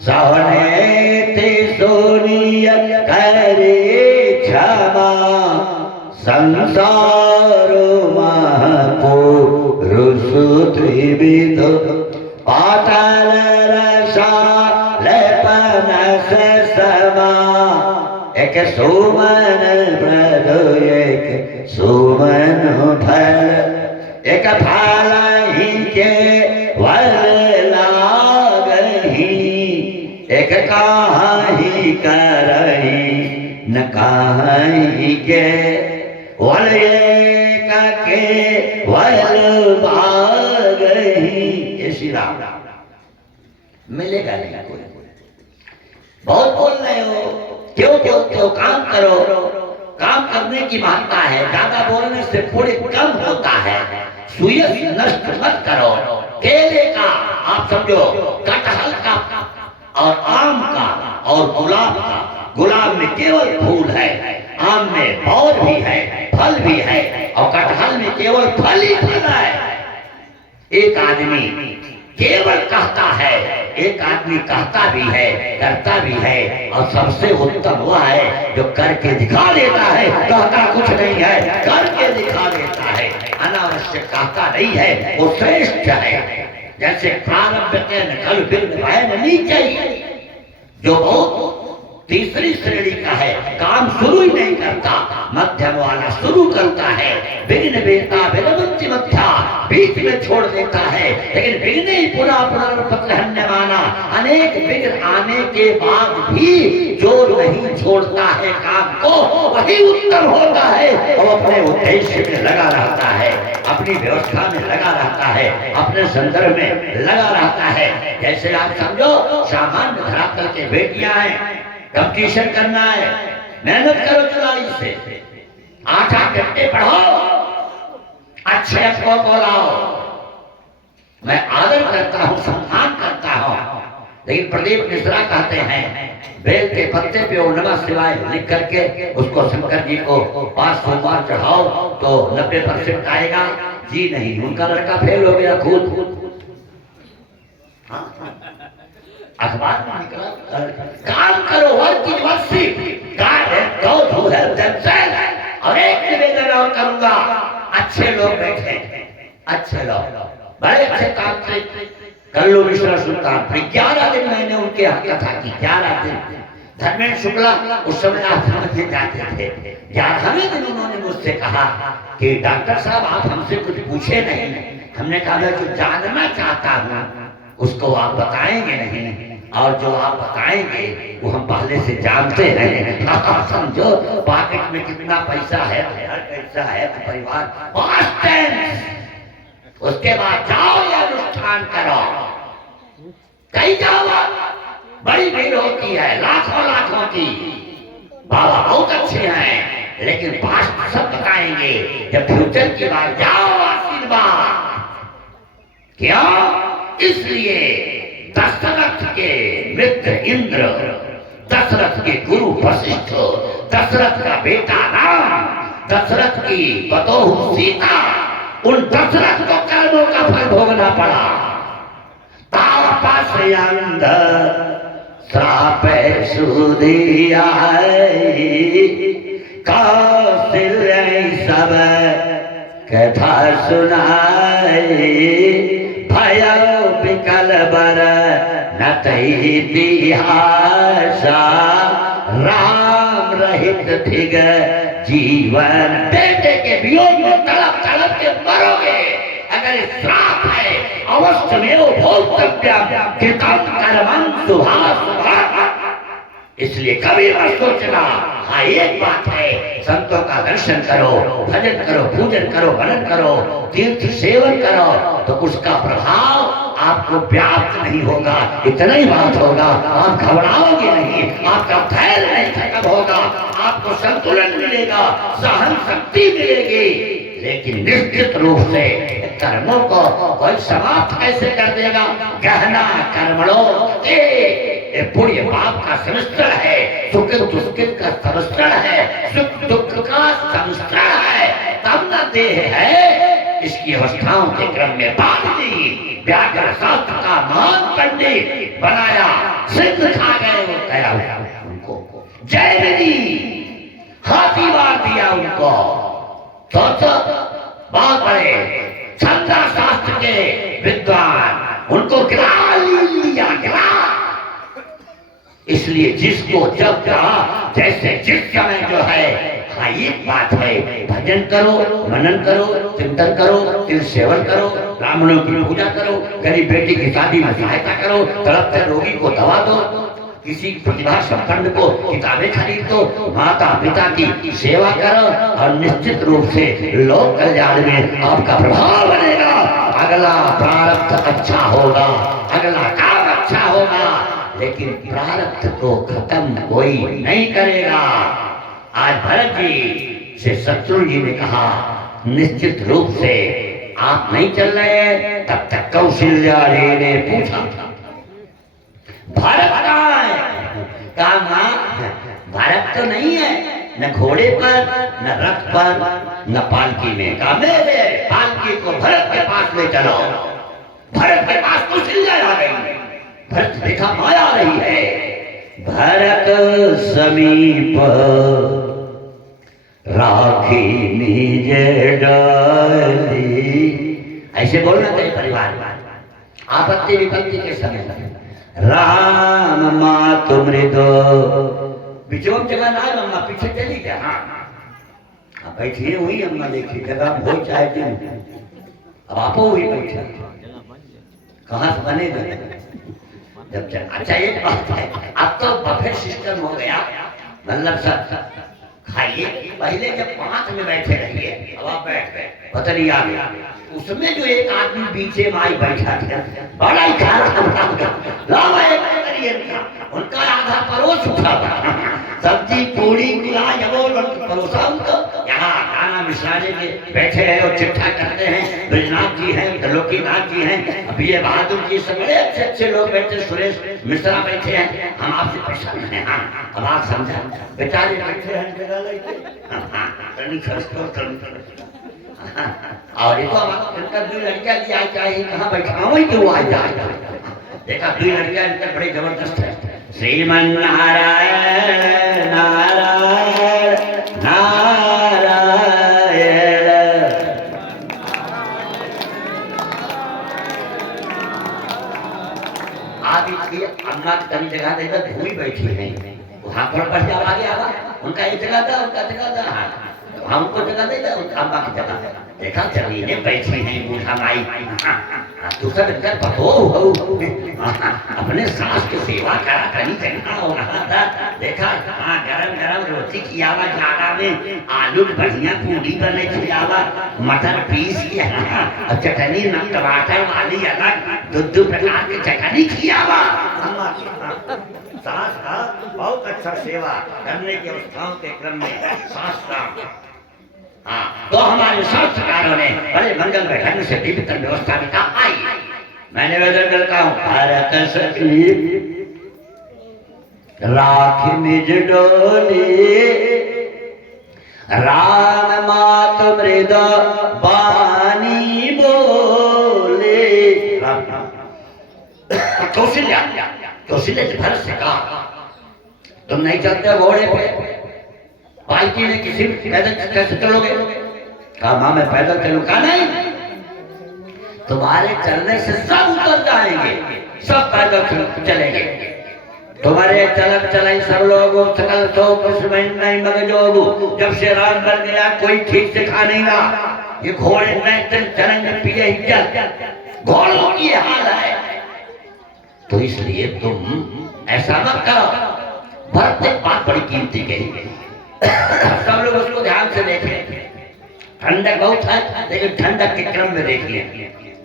सावने ते सोनिय करे क्षमा, संसार महापुरुष त्रिविध, पाताल रसा लेपनस समा, एक सुमन प्रद एक सुमन फल, एक फल ही के वल लागही, एक काही करही न काही के वल, एक के वल भागही। ये श्री राम मिलेगा नहीं कोई। बहुत बोल रहे हो, क्यों क्यों क्यों, काम करो, काम करने की महत्ता है, ज्यादा बोलने से थोड़े कम होता है। सुयस नष्ट मत करो। केले का आप समझो, कटहल का और आम का और गुलाब का, गुलाब में केवल फूल है, आम में पौध भी है, फल भी है, और कटहल में केवल फल ही फल है। एक आदमी केवल कहता है, एक आदमी कहता भी है, करता भी है, और सबसे उत्तम वह है जो करके दिखा देता है, कहता कुछ नहीं है, करके दिखा देता है, अनावश्यक कहता नहीं है, वो श्रेष्ठ है। जैसे प्रारंभ के कल बिल्कुल नहीं चाहिए, जो बहुत तीसरी श्रेणी का है, काम शुरू ही नहीं करता, मध्यम वाला शुरू करता है, विघ्न बेता विलवंती मध्या, बीच में छोड़ देता है, लेकिन विघ्न ही पुनः पुनर्पत्रहन्य माना, अनेक विघ्न आने के बाद भी जो नहीं छोड़ता है काम को, वही उत्तम होता है और अपने उद्देश्य में लगा रहता है, अपनी व्यवस्था में लगा रहता है, अपने संदर्भ में लगा रहता है। जैसे आप समझो, सामान्य धरातल के बेटियां हैं, कंपटीशन करना है, मेहनत करो जुलाई से, 8 घंटे पढ़ो, अच्छे अक्षरों को लाओ। मैं आदर करता हूँ, सम्मान करता हूँ, लेकिन प्रदीप मिश्रा कहते हैं बेल के पत्ते पे ओम नमः शिवाय लिख करके उसको शंकर जी को 5 सोमवार चढ़ाओ तो 90% आएगा। जी नहीं, उनका लड़का फेल हो गया खुद। अखबार में निकला, काम करो, work is worship, God has told who help themselves. और एक निवेदन और करूंगा, अच्छे लोग बैठे, अच्छे लोग, बड़े अच्छे तांत्रिक, कल्लू मिश्रा सुल्तान, 11 दिन मैंने उनके यहाँ कथा की, 11 दिन। धर्मेंद्र शुक्ला उस समय आप समझे जाते थे, 11वें दिन उन्होंने मुझसे कहा कि डॉक्टर साहब आप हमसे कुछ पूछे नहीं। हमने कहा मैं जो जानना चाहता हूँ उसको आप बताएंगे नहीं, और जो आप बताएंगे वो हम पहले से जानते हैं। आप समझो पॉकेट में कितना पैसा है, पैसा है, परिवार, उसके बाद जाओ या अनुष्ठान करो, कहीं जाओ, बड़ी भीड़ होती है, लाखों की। बाबा बहुत अच्छे हैं, लेकिन पास्ट सब बताएंगे, जब फ्यूचर की बात, जाओ आशीर्वाद। क्या? इसलिए दशरथ के मित्र इंद्र, दशरथ के गुरु वशिष्ठ, दशरथ का बेटा राम दशरथ की बतौहु सीता, उन दशरथ को कर्मों का फल भोगना पड़ा। तापसयंद श्राप सुधिया कौशल्य सब कथा सुनाए, भय विकल बर नतई तिहासा, राम रहित धिग जीवन। बेटे के वियोग में तड़प तड़प के मरोगे, अगर श्राप है अवश्य में भोक्तव्यम कृतं कर्मं शुभाशुभम्। इसलिए कभी मत सोचना। हाँ, एक बात है, संतों का दर्शन करो, भजन करो, पूजन करो, मनन करो, तीर्थ सेवन करो, तो उसका प्रभाव आपको व्याप्त नहीं होगा। इतना ही बात होगा, आप घबराओगे नहीं, आपका धैर्य नहीं खत्म होगा, आपको संतुलन मिलेगा, सहन शक्ति मिलेगी। लेकिन निश्चित रूप से कर्मों को कोई समाप्त कैसे कर देगा? गहना कर्मणो ये पुण्य पाप का संस्करण है, सुख दुष्कृत का संस्करण है, सुख दुख का संस्करण है, तब न देह है। इसकी अवस्थाओं के क्रम में बात दी, व्याकरण शास्त्र का महान पंडित बनाया, सिद्ध खा गए वो गया उनको, जय विधि हाथी मार दिया उनको। सोचो, बहुत बड़े छंदा शास्त्र के विद्वान, उनको गिरा लिया, गिरा। इसलिए जिसको जब कहा, जैसे जिस समय जो है, हाँ एक बात है, भजन करो, मनन करो, चिंतन करो, तीर्थ सेवन करो, ब्राह्मणों की पूजा करो, गरीब बेटी की शादी में सहायता करो, तड़पते रोगी को दवा दो, किसी प्रतिभा संपन्न को किताबें खरीद दो, माता पिता की सेवा करो, और निश्चित रूप से लोक कल्याण में आपका प्रभाव बनेगा। अगला प्रारब्ध अच्छा होगा, अगला काम अच्छा होगा, लेकिन प्रारब्ध को खत्म कोई नहीं करेगा। आज भरत जी से शत्रुघ्न जी ने कहा, निश्चित रूप से आप नहीं चल रहे। तब तक कौशल्या ने पूछा, भारत कहाँ है? कहा भारत तो नहीं है, न घोड़े पर, न रथ पर, न पालकी में। कहा मेरे पालकी को भरत के पास ले चलो। भरत के पास कौशल्या आ गई। भरत देखा माया आ रही है। भरत समीप राखी निज डाली, ऐसे बोलना चाहिए परिवार में आपत्ति विपत्ति के समय। राम माँ तुम मृदो, बिचों जगह ना अम्मा पीछे चली गया। हाँ बैठिए हुई अम्मा, देखिए जगह हो चाहे दिन, अब आपो हुई बैठे, कहाँ से बनेगा जब चल। अच्छा एक बात है, अब तो बफे सिस्टम हो गया, मतलब सब खाइए। पहले जब 5 में बैठे रहिए, अब आप बैठ गए, पता नहीं आ गया, उसमें जो एक आदमी पीछे माई बैठा था, बड़ा ही उनका आधा परोस उठा था, सब्जी पूरी परोसा उनको। यहाँ खाना मिश्राने के बैठे हैं और चिट्ठा करते हैं। ब्रजनाथ जी हैं, त्रिलोकीनाथ जी हैं, अभी ये बहादुर जी से बड़े अच्छे अच्छे लोग बैठे, सुरेश मिश्रा बैठे हैं। हम आपसे परेशान हैं। हाँ अब आप समझा, बेचारे बैठे हैं जगह लेके, और ये तो इनका 2 लड़कियां लिया चाहिए, कहाँ बैठा वही क्यों आ जाए। देखा 2 लड़कियां इनका बड़े जबरदस्त है। श्रीमन नारायण नारायण नारायण। आप इसकी अम्मा की तनी जगह देकर भूमि बैठी है, वहां पर बढ़ जाओ, आगे आवा। उनका एक जगह था, उनका जगह था, हमको जगह देगा, उनका अम्मा की जगह। देखा जमीने बैठी हैं बूढ़ा माई, तू सब इनका पतो हो, अपने सास की सेवा करा करी जगह हो रहा था। देखा हाँ गरम गरम रोटी खियावा, जाड़ा में आलू बढ़िया पूरी बने खियावा, मटर पीस के और चटनी न टमाटर वाली अलग, 2 प्रकार की चटनी खियावा। सास का बहुत अच्छा सेवा करने की अवस्थाओं के क्रम में सास का। हाँ तो हमारे शास्त्रकारों ने बड़े मंगल में ढंग से दिव्य व्यवस्था बिता आई। मैं निवेदन करता हूँ, भारत सखी राख निज डोली, राम वेद बानी बोले। कौशल्या कौशल्या ने भरत से कहा तुम नहीं चलते घोड़े पे, पालकी में किसी पैदल कैसे चलोगे? कहा मां मैं पैदल चलूं। कहा नहीं, तुम्हारे चलने से सब उतर जाएंगे, सब पैदल चलेंगे। तुम्हारे चलक चलाई सब लोग सकल सो कुछ नहीं मगजोगु। जब से राम बन गया कोई ठीक से खा नहीं रहा, ये घोड़े नहीं चलेंगे पिए ही चल, घोड़ों की हाल है। तो इसलिए तुम ऐसा मत करो। भरत एक बात बड़ी कीमती कही, सब लोग उसको ध्यान से देखें। ठंडक बहुत है लेकिन ठंडक के क्रम में देखिए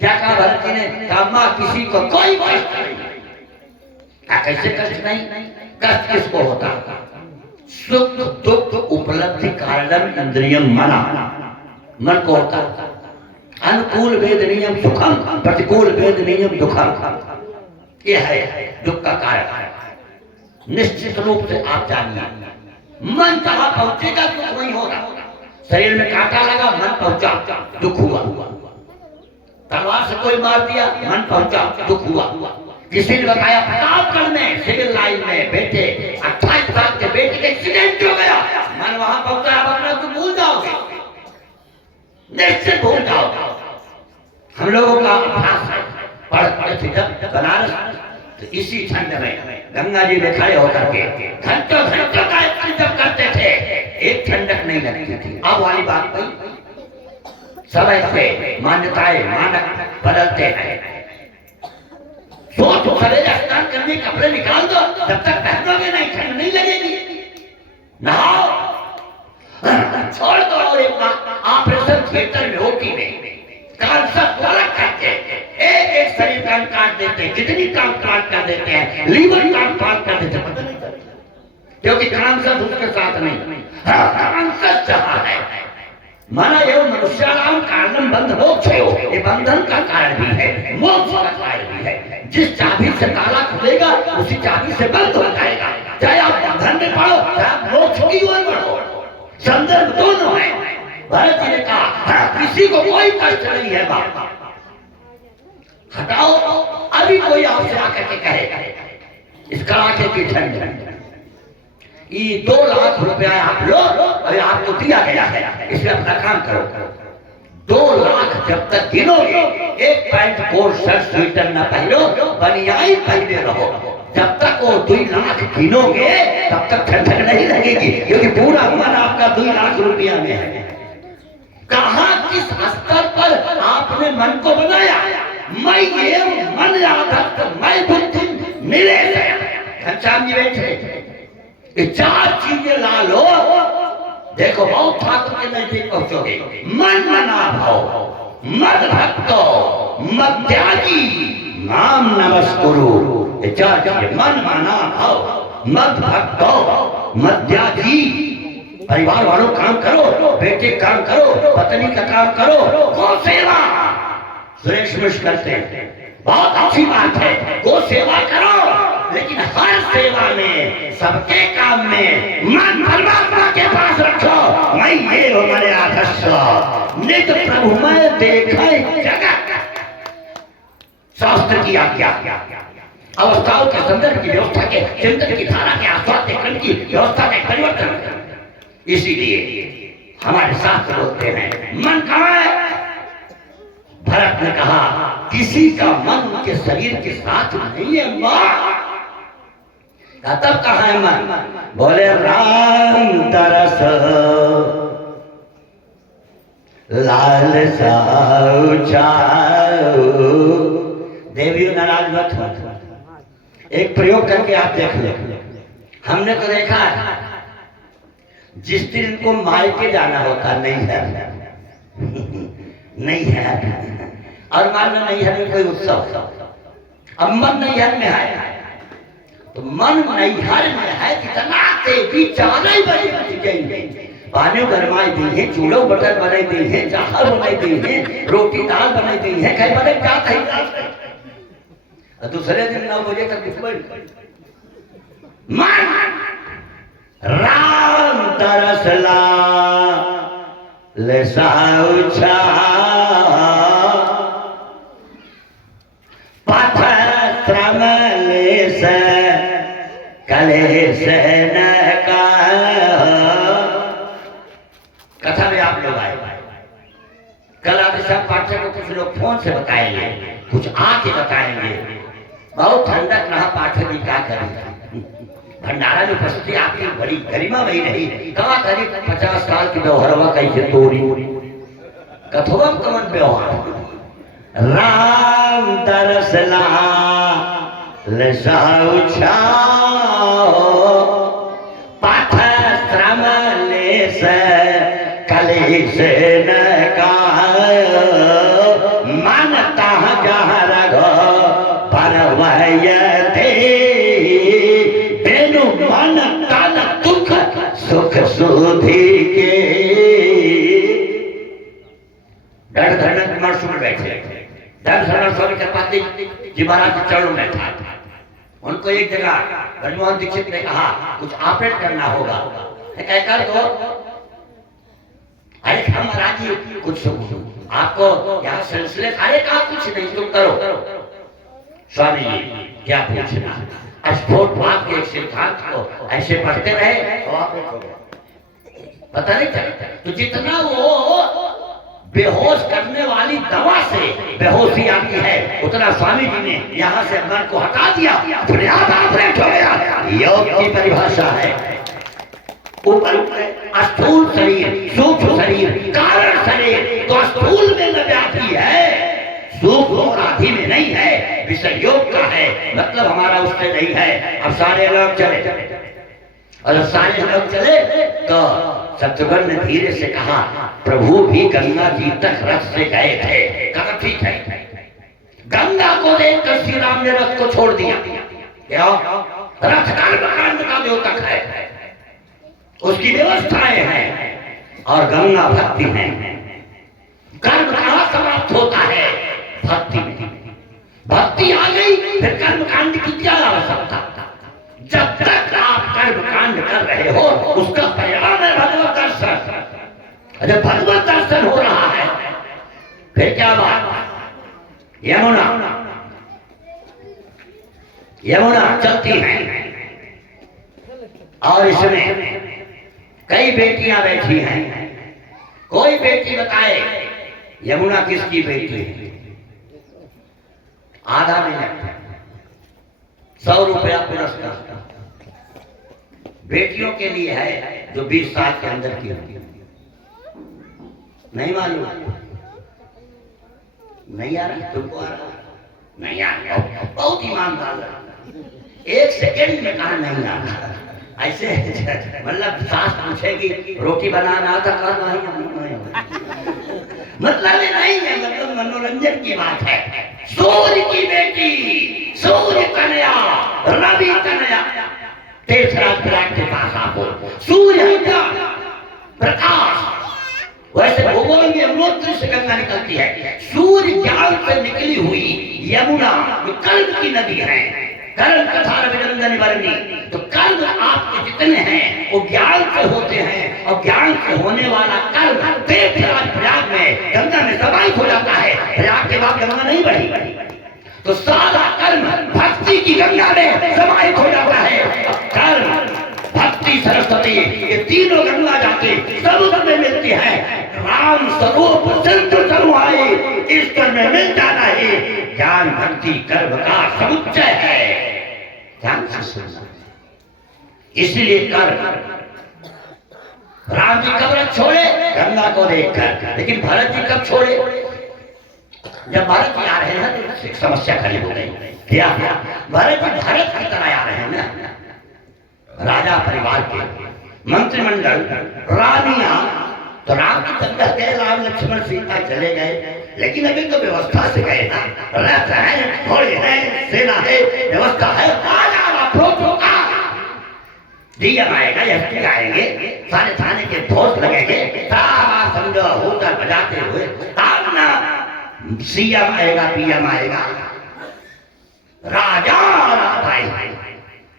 क्या कहा भरत जी ने। कहा मां किसी को कोई कष्ट नहीं। कैसे कष्ट नहीं? कष्ट किसको होता? सुख दुख उपलब्धि कारणम इंद्रियम मना, मन को होता। अनुकूल वेदनीयम सुखम प्रतिकूल वेदनीयम दुखम, ये है दुख का कारण। निश्चित रूप से आप जानिए, मन कहां पहुंचेगा दुख नहीं होगा। शरीर में कांटा लगा, मन पहुंचा, दुख हुआ। तलवार से कोई मार दिया, मन पहुंचा, दुख हुआ। किसी ने बताया प्रतापगढ़ में सिविल लाइन में बेटे 28 साल के बेटे का एक्सीडेंट हो गया, मन वहां पहुंचा। अब अपना तुम भूल जाओगे, निश्चित भूल जाओगे। हम लोगों का अभ्यास है, पढ़ थे जब बनारस, तो इसी ठंड में गंगा जी में खड़े होकर के घंटों घंटों का जब करते थे, एक ठंडक नहीं लगती थी। अब वाली बात भाई समय से मान्यताएं मानक बदलते हैं। सोच सवेरे स्नान करने कपड़े निकाल दो, जब तक पहनोगे नहीं ठंड नहीं लगेगी। नहाओ, छोड़ दो। और एक बात, ऑपरेशन थिएटर में ओटी में कांसर अलग करते हैं, एक एक शरीर का काट देते हैं, कितनी काम काट कर देते हैं, लीवर काम काट कर देते हैं, पता नहीं चलता क्योंकि कांसर उसके साथ नहीं। कांसर जहां है माना ये मनुष्याणाम कारणम बंध मोक्ष हो, ये बंधन का कारण भी है, मोक्ष का कारण भी है। जिस चाबी से ताला खुलेगा उसी चाबी से बंद हो जाएगा। चाहे आप बंधन में पढ़ो चाहे आप मोक्ष की ओर बढ़ो, संदर्भ दोनों है। भरत जी ने कहा किसी को कोई कष्ट नहीं है बाबा, हटाओ। अभी कोई आपसे आकर के कहे इस कड़ाके की ठंड ये 2 लाख रुपया आप लो, अभी आपको दिया गया है, इसमें अपना काम करो। 2 लाख जब तक गिनोगे, एक पैंट कोट शर्ट स्वेटर न पहनो, बनियान पहने रहो। जब तक वो 2 लाख गिनोगे तब तक ठंडक नहीं लगेगी, क्योंकि पूरा मन आपका 2 लाख रुपया में है। कहां किस स्तर पर आपने मन को बनाया? मैं ये मन आदत मैं बुद्धि मिले घनश्याम जी बैठे, ये 4 चीजें ला लो, देखो बहुत ठाकुर के नजदीक पहुंचोगे। मन मना भाव, मद भक्तो, मद त्यागी, नाम नमस्कुरु। ये 4 चीजें, मन मना भाव, मद भक्तो, मद त्यागी। परिवार वालों काम करो, बेटे काम करो, पत्नी का काम करो, गौ सेवा सुरेश मिश्र करते हैं, बहुत अच्छी बात है, गौ सेवा करो। लेकिन हर सेवा में सबके काम में मन परमात्मा के पास रखो। मैं ये हो मेरे आदर्श नित प्रभु में देखे जगत। शास्त्र की आज्ञा, अवस्थाओं के संदर्भ की व्यवस्था के चिंतन की धारा के आस्वाद के क्रम की व्यवस्था में परिवर्तन। इसीलिए हमारे शास्त्र बोलते हैं मन कहाँ है? भरत ने कहा किसी का मन उनके शरीर के साथ नहीं है मां। तब कहा है मन? बोले राम तरस लाल साऊ चाऊ। देवियों नाराज मत हो, एक प्रयोग करके आप देख ले। हमने तो देखा है जिस दिन इनको मायके जाना होता नहीं है नहीं है, और मान लो नहीं है में कोई उत्सव, अब मन नैहर में है तो मन नैहर में है कितना तेजी 4 बजे बच गई। पानी गरमाई दी है, चूड़ो बटर बनाई दी है, चाहर बनाई दी है, रोटी दाल बनाई दी है, कहीं बने क्या था। दूसरे दिन 9 बजे तक मन राम तरसला लसाउछा पथ श्रम लेस कलेश न का। कथा में आप लोग आए, कल आप सब पाठक को कुछ लोग फोन से बताएंगे, कुछ आके बताएंगे। बहुत ठंडक रहा पाठक जी, क्या करें। भंडारा में उपस्थिति आपकी बड़ी गरिमा वही रही। कहा करीब 50 साल की व्यवहारवा कैसे तोड़ी कथोबम कमन व्यवहार। राम दरसला लसाउछा पाठ श्रम लेस कलेश न का। मानता जहाँ रघ परवयते तेनु मन तन दुख सुख सुधि के। डर धड़क मर्श में बैठे, डर धड़क स्वामी कृपाती जी महाराज के चरणों में था। उनको एक जगह ब्रजमोहन दीक्षित ने कहा कुछ ऑपरेट करना होगा। कहकर तो अरे महाराज जी कुछ आपको यहाँ सिलसिले, अरे कहा कुछ नहीं तुम करो। स्वामी जी क्या पूछना, स्फोटवाद के एक सिद्धांत को ऐसे पढ़ते रहे तो ऑपरेट हो गया, पता नहीं चलता। तो जितना वो बेहोश करने वाली दवा से बेहोशी आती है, उतना स्वामी जी ने यहाँ से मन को हटा दिया, अपने आप ऑपरेट हो गया। योग की परिभाषा है ऊपर स्थूल शरीर, सूक्ष्म शरीर, कारण शरीर। तो स्थूल में न व्यापी है, सूक्ष्म और आदि में नहीं है, विषय योग का है, मतलब हमारा उससे नहीं है। अब सारे लोग चले, और जब सारे लोग चले तो शत्रुघ्न ने धीरे से कहा प्रभु भी गंगा जी तक रथ से गए थे। कहा ठीक है। गंगा को देखकर श्री राम ने रथ को छोड़ दिया। क्या रथ कर्मकांड का द्योतक है, उसकी व्यवस्थाएं हैं, और गंगा भक्ति है। कर्म कहाँ समाप्त होता है? भक्ति में। भक्ति आ गई फिर कर्मकांड की क्या आवश्यकता? जब तक आप कर्मकांड कर रहे हो उसका परिणाम है भगवत दर्शन। जब भगवत दर्शन हो रहा है फिर क्या बात? यमुना चलती है और इसमें कई बेटियां बैठी हैं। कोई बेटी बताए यमुना किसकी बेटी है? आधा मिनट 100 रुपया पुरस्कार बेटियों के लिए है जो 20 साल के अंदर की होती है। नहीं मालूम? नहीं आ रहा? तुमको आ रहा? नहीं आ रहा? बहुत ईमानदार, एक सेकंड में कहा नहीं आ रहा। ऐसे मतलब सास पूछेगी रोटी बनाना आता कर नहीं, मतलब नहीं है, मतलब मनोरंजन की बात है। सूर्य की बेटी, सूर्य कन्या, रवि कन्या, तेसरा विराट के पास आपको सूर्य प्रकाश। वैसे भूगोल में यमुनोत्री से गंगा निकलती है, सूर्य ज्ञान से निकली हुई यमुना जो कर्म की नदी है। कर्म कथा रविरंजन वर्णी, तो कर्म आपके जितने हैं वो ज्ञान से होते हैं, और ज्ञान से होने वाला कर्म तीर्थराज प्रयाग में गंगा में समाहित हो जाता है। प्रयाग के बाद गंगा नहीं बढ़ी, तो सारा कर्म भक्ति की गंगा में समाहित हो जाता है। कर्म भक्ति सरस्वती ये तीनों गंगा जाके समुद्र में मिलती है। राम स्वरूप सिंधु समुहाई ईश्वर में मिल जाना ही ज्ञान भक्ति कर्म का समुच्चय है। ध्यान से सुनना। इसलिए कर्म, राम जी कब रथ छोड़े? गंगा को देखकर। लेकिन भरत जी कब छोड़े? जब भरत जी आ रहे हैं तो एक समस्या खड़ी हो गई। क्या भरत जी भरत की तरह आ रहे हैं ना, राजा परिवार के मंत्रिमंडल, रानियां, तो राम की संगत गए, राम लक्ष्मण सीता चले गए। लेकिन अभी तो व्यवस्था से गए ना, रथ है, घोड़े हैं, सेना है, व्यवस्था है। डीएम आएगा, एसपी आएंगे, सारे थाने के फोर्स लगेंगे, सारा समझो होकर बजाते हुए ना सीएम आएगा, पीएम आएगा, राजा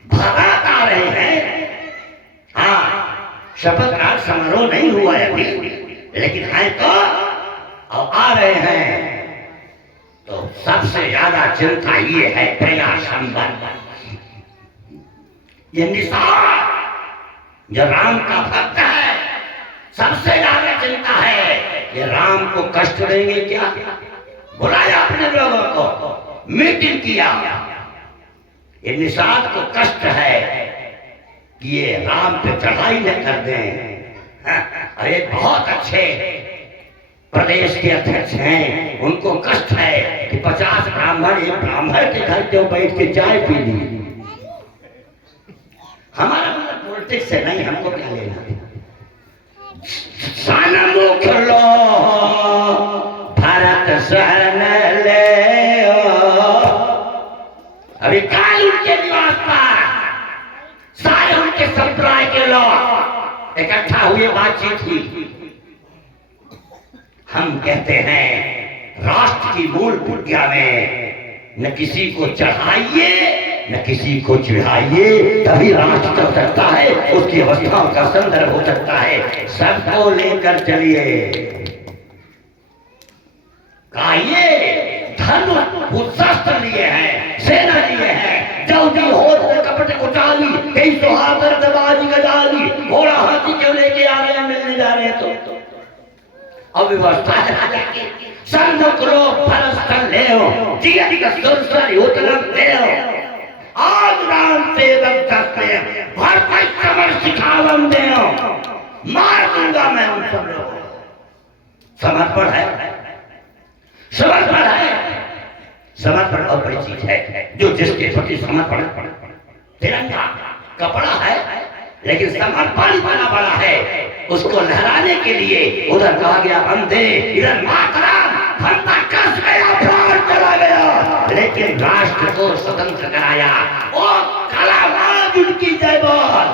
भरत आ रहे हैं। हाँ, शपथ राज समारोह नहीं हुआ है अभी, लेकिन हैं तो और आ रहे हैं तो सबसे ज्यादा चिंता ये है प्रजा संबंध। ये निषाद जो राम का भक्त है, सबसे ज्यादा चिंता है ये राम को कष्ट देंगे क्या। बुलाया अपने लोगों को, मीटिंग किया, ये निषाद को कष्ट है कि ये राम पे चढ़ाई न कर दें। और एक बहुत अच्छे प्रदेश के अध्यक्ष हैं, उनको कष्ट है कि 50 ब्राह्मण एक ब्राह्मण के घर क्यों बैठ के चाय पी ली। हमारा मतलब पॉलिटिक्स से नहीं, हमको क्या लेना। सन्मुख लो भरत सहन ले, अभी काल उनके निवास पर सारे उनके संप्रदाय के लोग इकट्ठा हुए, बातचीत हुई। हम कहते हैं राष्ट्र की मूल विद्या में न किसी को चढ़ाइए न किसी को चिढ़ाइए, तभी राष्ट्र चल सकता है, उसकी अवस्थाओं का संदर्भ हो सकता है। सबको लेकर चलिए, आइए धर्म शस्त्र लिए हैं, सेना लिए हैं, जल्दी हो कपट कुचाली, कई सुहागर दबाजी गजाली, घोड़ा हाथी क्यों लेके आ रहे हैं, मिलने जा रहे हैं तो अव्यवस्था है। सन्मुख लो परस्पर ले हो, जिया का सुरसर उतरम ले हो। आज राम सेवक करते हैं, भर पर समर सिखावम दे हो, मार दूंगा मैं उन सब लोगों को। समर्पण है, समर्पण है, समर्पण और बड़ी चीज है। जो जिसके प्रति समर्पण, तिरंगा कपड़ा है लेकिन समर्पण बड़ा बड़ा है, उसको लहराने के लिए उधर कहा गया वंदे, इधर मातरम, फंदा कस गया, प्राण चला गया, लेकिन राष्ट्र को स्वतंत्र कराया। ओ कलाबाज उनकी जय बोल।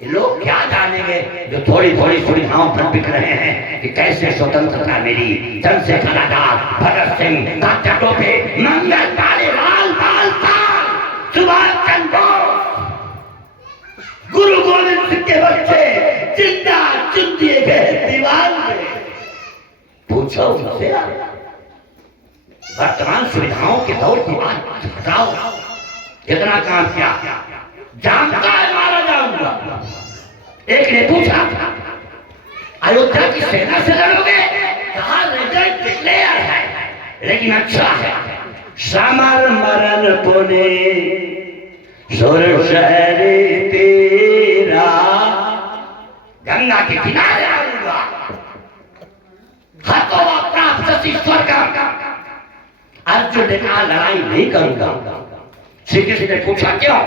ये लोग क्या जानेंगे जो थोड़ी थोड़ी सुविधाओं पर बिक रहे हैं कि कैसे स्वतंत्रता मिली। चंद्रशेखर आजाद, भगत सिंह, तात्या टोपे, मंगल पाले, लाल बाल पाल, सुभाष चंद्र बोस, गुरु गोविंद सिंह के बच्चे जिंदा चुन दिए गए दीवार में। पूछो उनसे, वर्तमान सुविधाओं के दौर की बात हटाओ, कितना काम किया जानता है, मारा जाऊंगा। एक ने पूछा अयोध्या की सेना से लड़ोगे, कहा रिजल्ट डिक्लेयर है, लेकिन अच्छा है, समर मरण पुने सुर शहरी तेरा, गंगा के किनारे आऊंगा, हाथों प्राप्त ईश्वर का। अर्जुन ने कहा लड़ाई नहीं करूंगा। श्री कृष्ण ने पूछा क्यों?